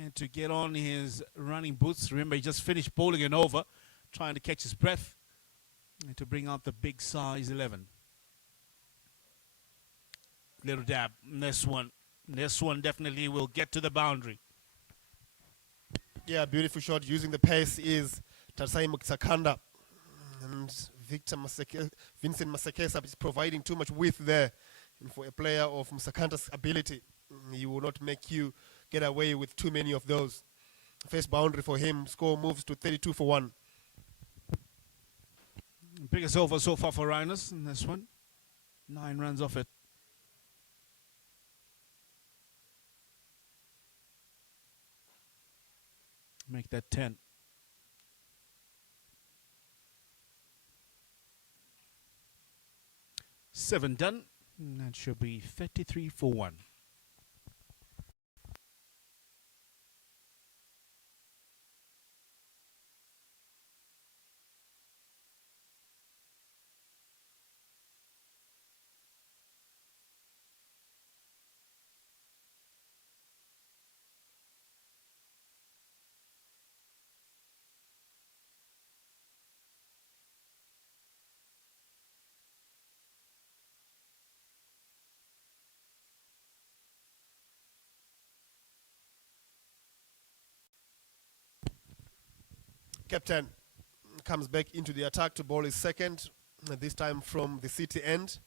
had to get on his running boots. Remember, he just finished bowling and over, trying to catch his breath and to bring out the big size 11. Little dab. This one definitely will get to the boundary. Yeah, beautiful shot. Using the pace is Tarsai Muksakanda. And Vincent Masekesa is providing too much width there. And for a player of Musakanda's ability, he will not make you get away with too many of those. First boundary for him. Score moves to 32 for 1. Biggest over so far for Rhinos in this one. 9 runs off it. Make that 10. Seven done. And that should be 33 for 1. Captain comes back into the attack to bowl his second, this time from the city end.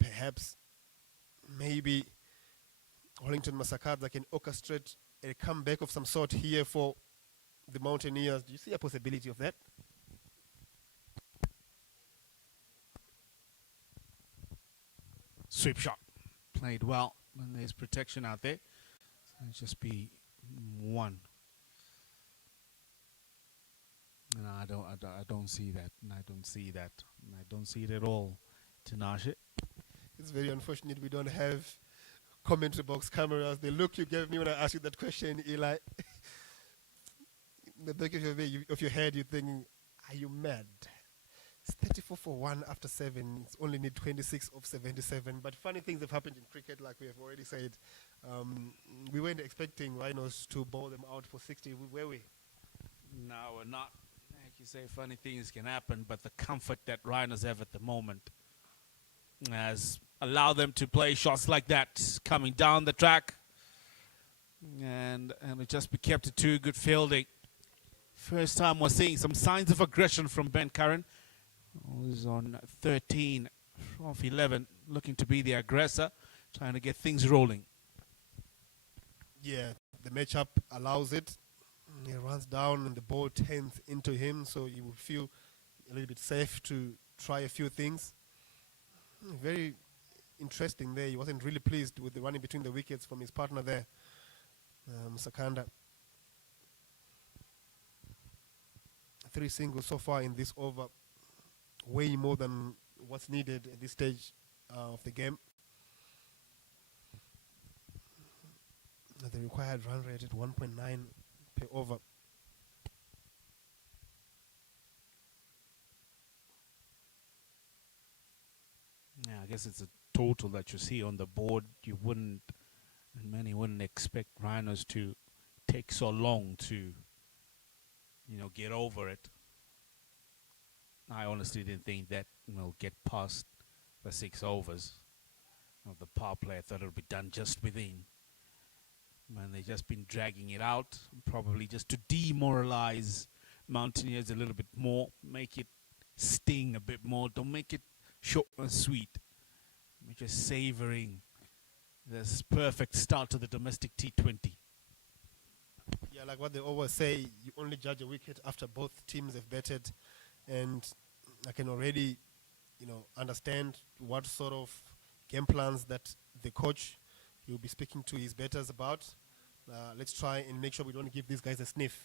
Perhaps, maybe Wellington Masakadza can orchestrate a comeback of some sort here for the Mountaineers. Do you see a possibility of that? Sweep shot. Played well. And there's protection out there. So it'll just be 1. No, I don't see that. I don't see that. I don't see it at all, Tinashe. It's very unfortunate we don't have commentary box cameras. The look you gave me when I asked you that question, Eli, in the back of your head, you're thinking, are you mad? It's 34 for 1 after 7. It's only need 26 of 77. But funny things have happened in cricket, like we have already said. We weren't expecting Rhinos to bowl them out for 60, were we? No, we're not. Like you say, funny things can happen, but the comfort that Rhinos have at the moment has allowed them to play shots like that coming down the track. And it just be kept to 2 good fielding. First time we're seeing some signs of aggression from Ben Curran. Who's on 13 of 11, looking to be the aggressor, trying to get things rolling. Yeah, the matchup allows it. He runs down and the ball turns into him, so you would feel a little bit safe to try a few things. Very interesting there. He wasn't really pleased with the running between the wickets from his partner there, Sakanda. 3 singles so far in this over, way more than what's needed at this stage of the game. The required run rate at 1.9 per over. Yeah, I guess it's a total that you see on the board. You wouldn't, and many wouldn't expect Rhinos to take so long to, get over it. I honestly didn't think that will get past the 6 overs of the power play. I thought it would be done just within. Man, they've just been dragging it out, probably just to demoralize Mountaineers a little bit more, make it sting a bit more. Don't make it short and sweet. We're just savoring this perfect start to the domestic T20. Yeah, like what they always say, you only judge a wicket after both teams have batted, and I can already, understand what sort of game plans that the coach he'll be speaking to his batters about. Let's try and make sure we don't give these guys a sniff.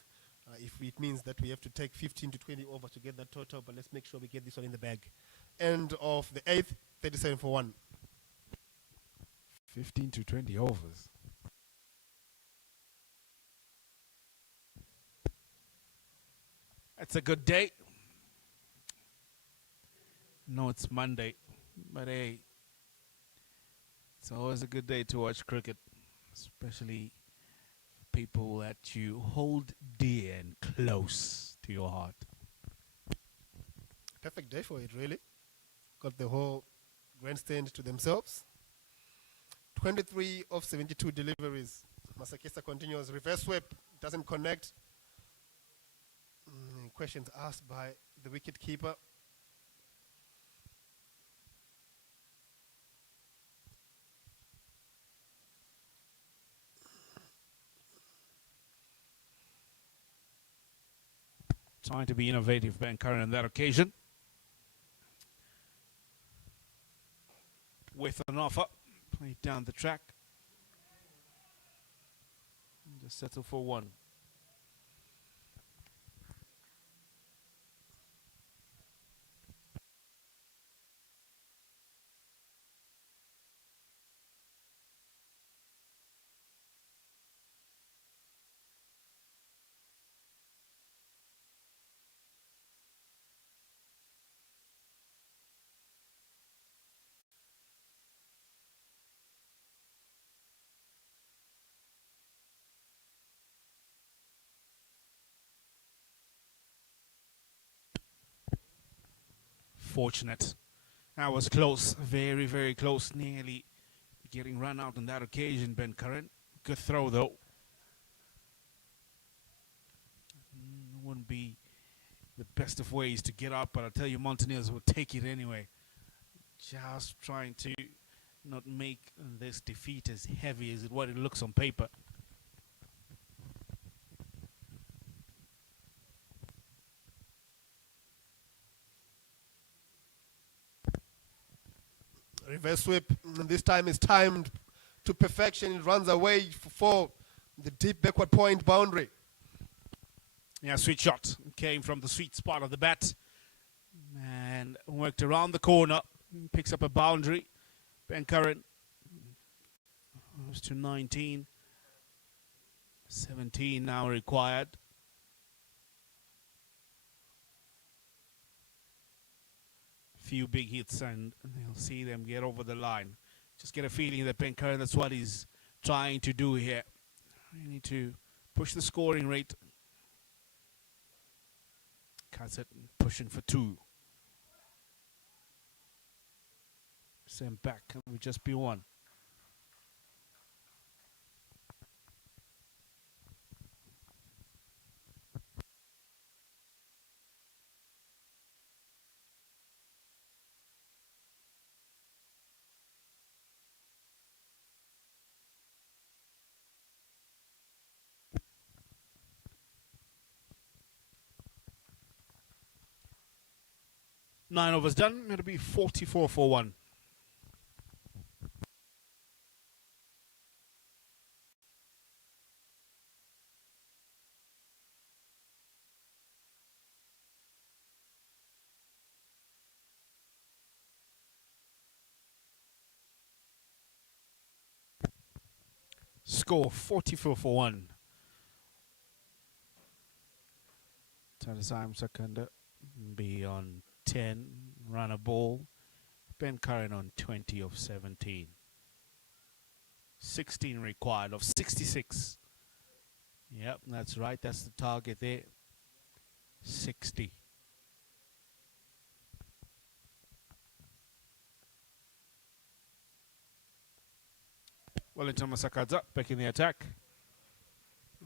If it means that we have to take 15 to 20 overs to get that total, but let's make sure we get this one in the bag. End of the 8th, 37 for 1. 15 to 20 overs. It's a good day. No, it's Monday, but hey, it's always a good day to watch cricket, especially people that you hold dear and close to your heart. Perfect day for it, really. Got the whole grandstand to themselves. 23 of 72 deliveries. Masakisa continues. Reverse sweep. Doesn't connect. Questions asked by the wicket keeper. Trying to be innovative, Ben Curran, on that occasion. With an offer, played down the track. Just settle for 1. Fortunate. That was close, very, very close, nearly getting run out on that occasion, Ben Curran. Good throw, though. Wouldn't be the best of ways to get out, but I tell you, Mountaineers will take it anyway. Just trying to not make this defeat as heavy as what it looks on paper. Reverse sweep. And this time is timed to perfection. It runs away for the deep backward point boundary. Yeah, sweet shot. Came from the sweet spot of the bat. And worked around the corner. Picks up a boundary. Ben Curran moves to 19. 17 now required. Few big hits and they'll see them get over the line. Just get a feeling that Ben Curran, that's what he's trying to do here. You need to push the scoring rate. Cuts it, pushing for 2. Sent back, it would just be 1. 9 overs done. It'll be 44 for 1. Score 44 for 1. Tadasai Msakanda be on 10, run a ball. Ben Curran on 20 of 17. 16 required of 66. Yep, that's right. That's the target there. 60. Wellington Masakadza back in the attack.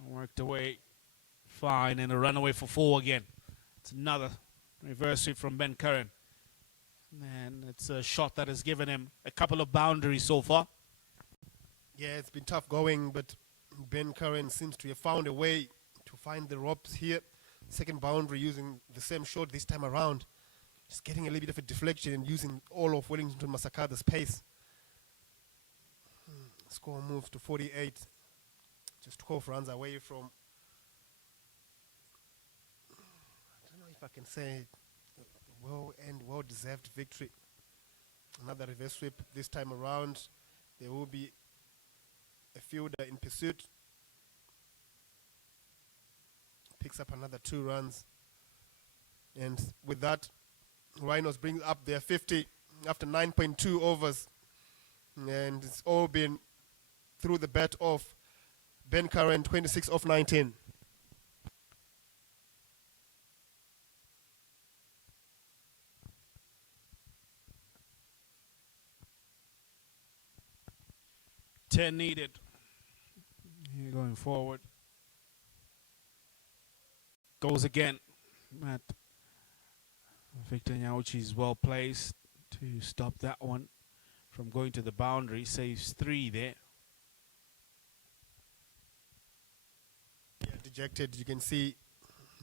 Worked away fine and a runaway for 4 again. It's another reverse sweep from Ben Curran. And it's a shot that has given him a couple of boundaries so far. Yeah, it's been tough going, but Ben Curran seems to have found a way to find the ropes here. Second boundary using the same shot this time around. Just getting a little bit of a deflection and using all of Wellington Masakada's pace. Score moves to 48. Just 12 runs away from, I don't know if I can say, well-deserved victory. Another reverse sweep this time around. There will be a fielder in pursuit. Picks up another 2 runs. And with that, Rhinos brings up their 50 after 9.2 overs. And it's all been through the bat of Ben Curran, 26 of 19. Ten needed. Here going forward. Goes again. Matt Victor Nyauchi is well placed to stop that one from going to the boundary. Saves 3 there. Yeah, dejected. You can see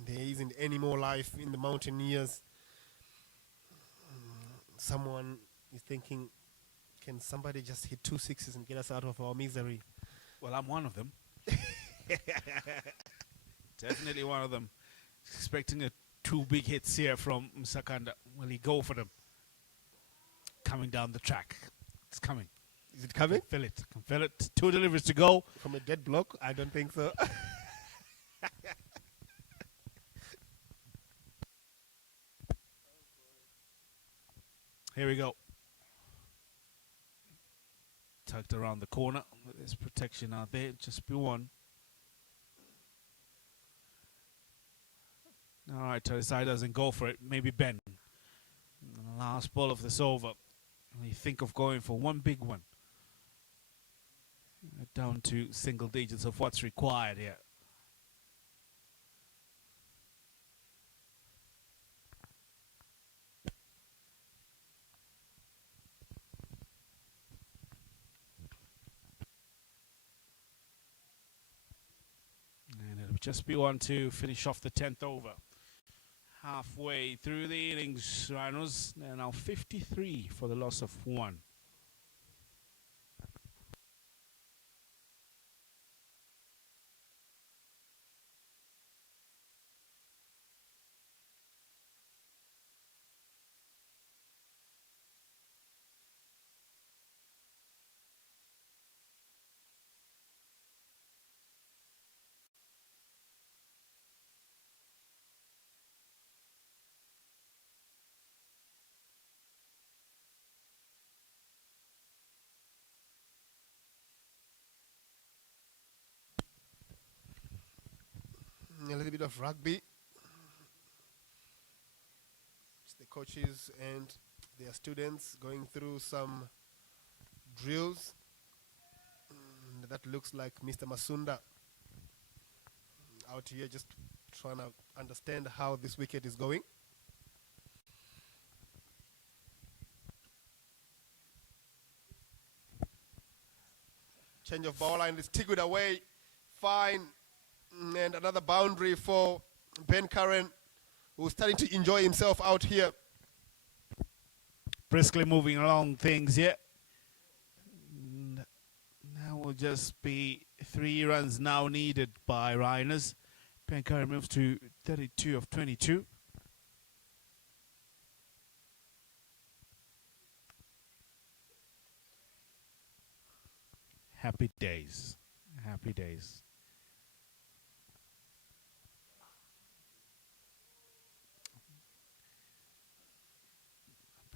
there isn't any more life in the Mountaineers. Someone is thinking, can somebody just hit 2 sixes and get us out of our misery? Well, I'm one of them. Definitely one of them. Expecting 2 big hits here from Msakanda. Will he go for them? Coming down the track. It's coming. Is it coming? Can feel it. Can feel it. 2 deliveries to go. From a dead block? I don't think so. Here we go. Tucked around the corner. There's protection out there. Just be one. All right, Tadasai doesn't go for it. Maybe Ben. Last ball of this over. We think of going for one big one. Down to single digits of what's required here. And it'll just be one to finish off the 10th over. Halfway through the innings, Rhinos. They're now 53 for the loss of 1. A little bit of rugby. It's the coaches and their students going through some drills. That looks like Mr. Masunda out here just trying to understand how this wicket is going. Change of ball line is tickled away. Fine. And another boundary for Ben Curran, who's starting to enjoy himself out here. briskly moving along things here. Now will just be 3 runs now needed by Rhinos. Pankara moves to 32 of 22. Happy days. Happy days.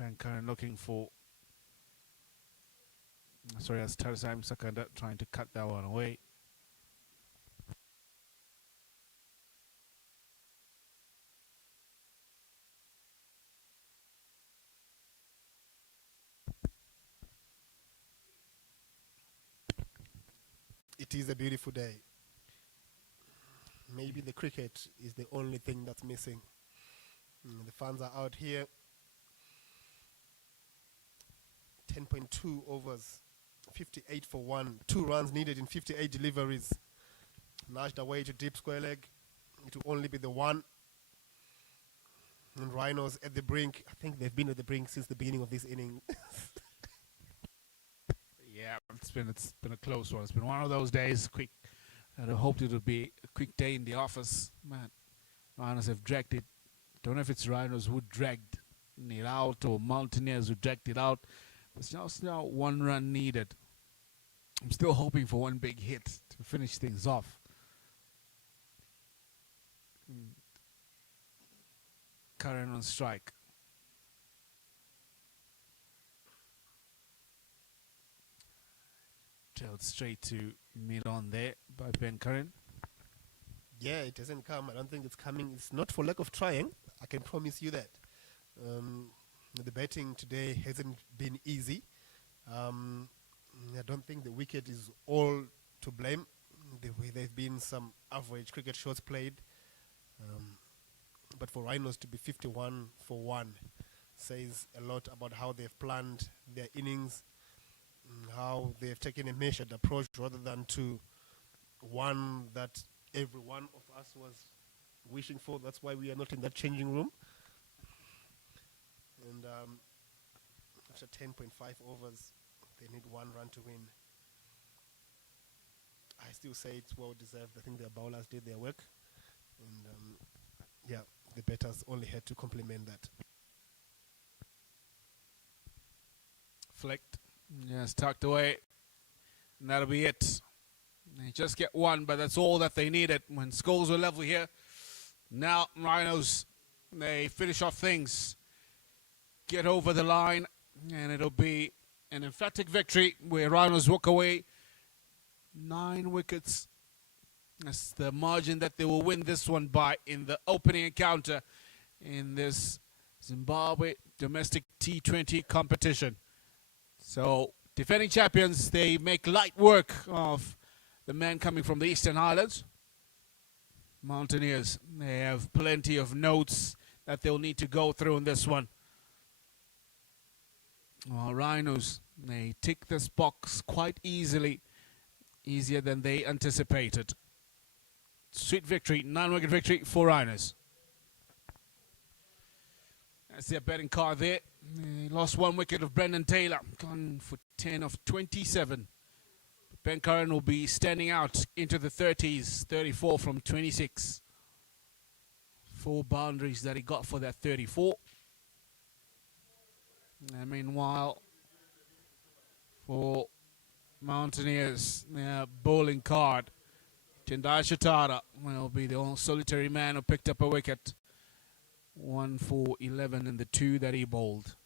Pankara looking for... Sorry, that's Tarsam Sakanda trying to cut that one away. It is a beautiful day. Maybe the cricket is the only thing that's missing. The fans are out here. 10.2 overs, 58 for 1. 2 runs needed in 58 deliveries. Lashed away to deep square leg. It will only be the 1. And Rhinos at the brink. I think they've been at the brink since the beginning of this inning. Yeah, it's been a close one. It's been one of those days. Quick. I'd have hoped it would be a quick day in the office. Man, Rhinos have dragged it. Don't know if it's Rhinos who dragged it out or Mountaineers who dragged it out. But it's just now 1 run needed. I'm still hoping for one big hit to finish things off. Curran on strike. Trailed straight to mid-on there by Ben Curran. Yeah, it hasn't come. I don't think it's coming. It's not for lack of trying. I can promise you that. The batting today hasn't been easy. I don't think the wicket is all to blame. There've been some average cricket shots played. But for Rhinos to be 51 for 1 says a lot about how they've planned their innings, how they've taken a measured approach rather than to one that every one of us was wishing for. That's why we are not in that changing room. And after 10.5 overs, they need 1 run to win. I still say it's well deserved. I think their bowlers did their work. And yeah, the batters only had to complement that. Flicked. Yes, tucked away. And that'll be it. They just get 1, but that's all that they needed when scores were level here. Now, Rhinos, they finish off things. Get over the line, and it'll be an emphatic victory where Rhinos walk away 9 wickets. That's the margin that they will win this one by in the opening encounter in this Zimbabwe domestic T20 competition. So, defending champions, they make light work of the man coming from the Eastern Highlands. Mountaineers, they have plenty of notes that they'll need to go through in this one. Well, Rhinos, they tick this box quite easily, easier than they anticipated. Sweet victory, 9-wicket victory for Rhinos. That's their betting card there. They lost 1 wicket of Brendan Taylor, gone for 10 of 27. Ben Curran will be standing out into the 30s, 34 from 26. 4 boundaries that he got for that 34. And meanwhile, for Mountaineers, their bowling card, Tendai Shatara will be the only solitary man who picked up a wicket. 1 for 11 in the 2 that he bowled.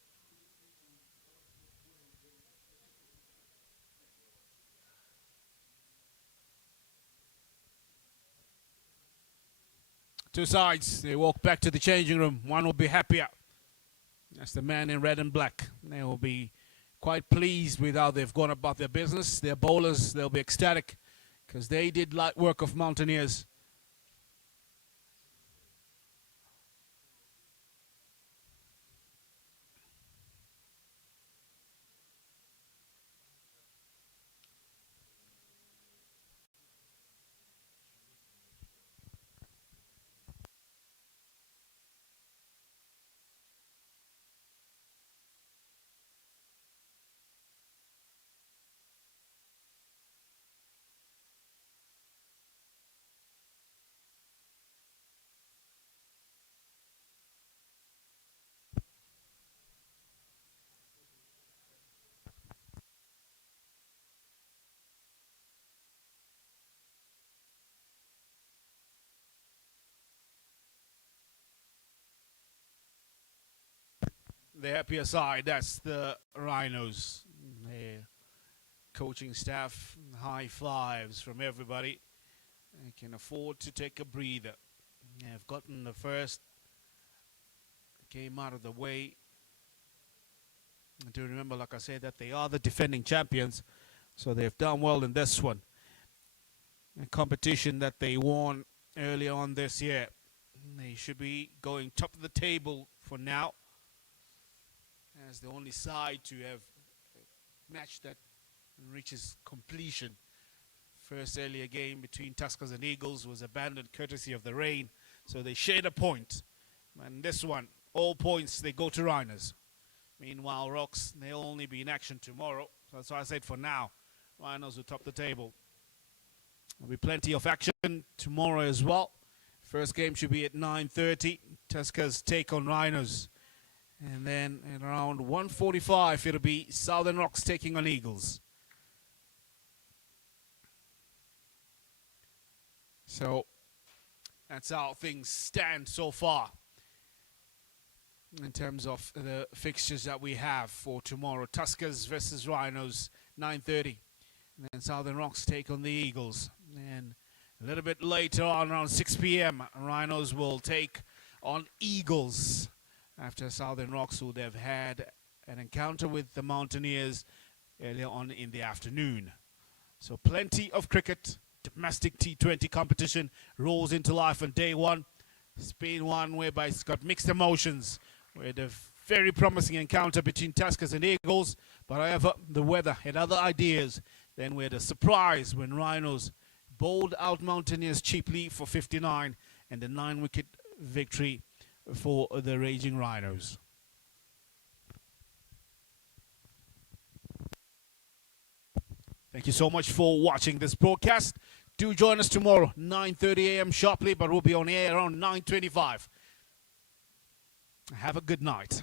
Two sides, they walk back to the changing room. One will be happier. That's the man in red and black. They will be quite pleased with how they've gone about their business. Their bowlers, they'll be ecstatic because they did light work of Mountaineers. the happier side. That's the Rhinos. Their coaching staff, high fives from everybody. They can afford to take a breather. They've gotten the first game out of the way. Do remember, like I said, that they are the defending champions, so they've done well in this one. A competition that they won earlier on this year. They should be going top of the table for now, as the only side to have matched that reaches completion. First earlier game between Tuskers and Eagles was abandoned courtesy of the rain, so they shared a point. And this one, all points, they go to Rhinos. Meanwhile, Rocks, they'll only be in action tomorrow. So that's why I said for now, Rhinos will top the table. There'll be plenty of action tomorrow as well. First game should be at 9:30. Tuskers take on Rhinos. And then at around 1:45, it'll be Southern Rocks taking on Eagles. So that's how things stand so far in terms of the fixtures that we have for tomorrow. Tuskers versus Rhinos, 9:30. And then Southern Rocks take on the Eagles. And a little bit later on, around 6 p.m., Rhinos will take on Eagles after Southern Rocks would have had an encounter with the Mountaineers earlier on in the afternoon. So plenty of cricket. Domestic T20 competition rolls into life on day one. It's been one whereby it's got mixed emotions. We had a very promising encounter between Tuskers and Eagles, but however, the weather had other ideas. Then we had a surprise when Rhinos bowled out Mountaineers cheaply for 59 and a 9-wicket victory for the Raging Rhinos. Thank you so much for watching this broadcast. Do join us tomorrow, 9:30 a.m. sharply, but we'll be on air around 9:25. Have a good night.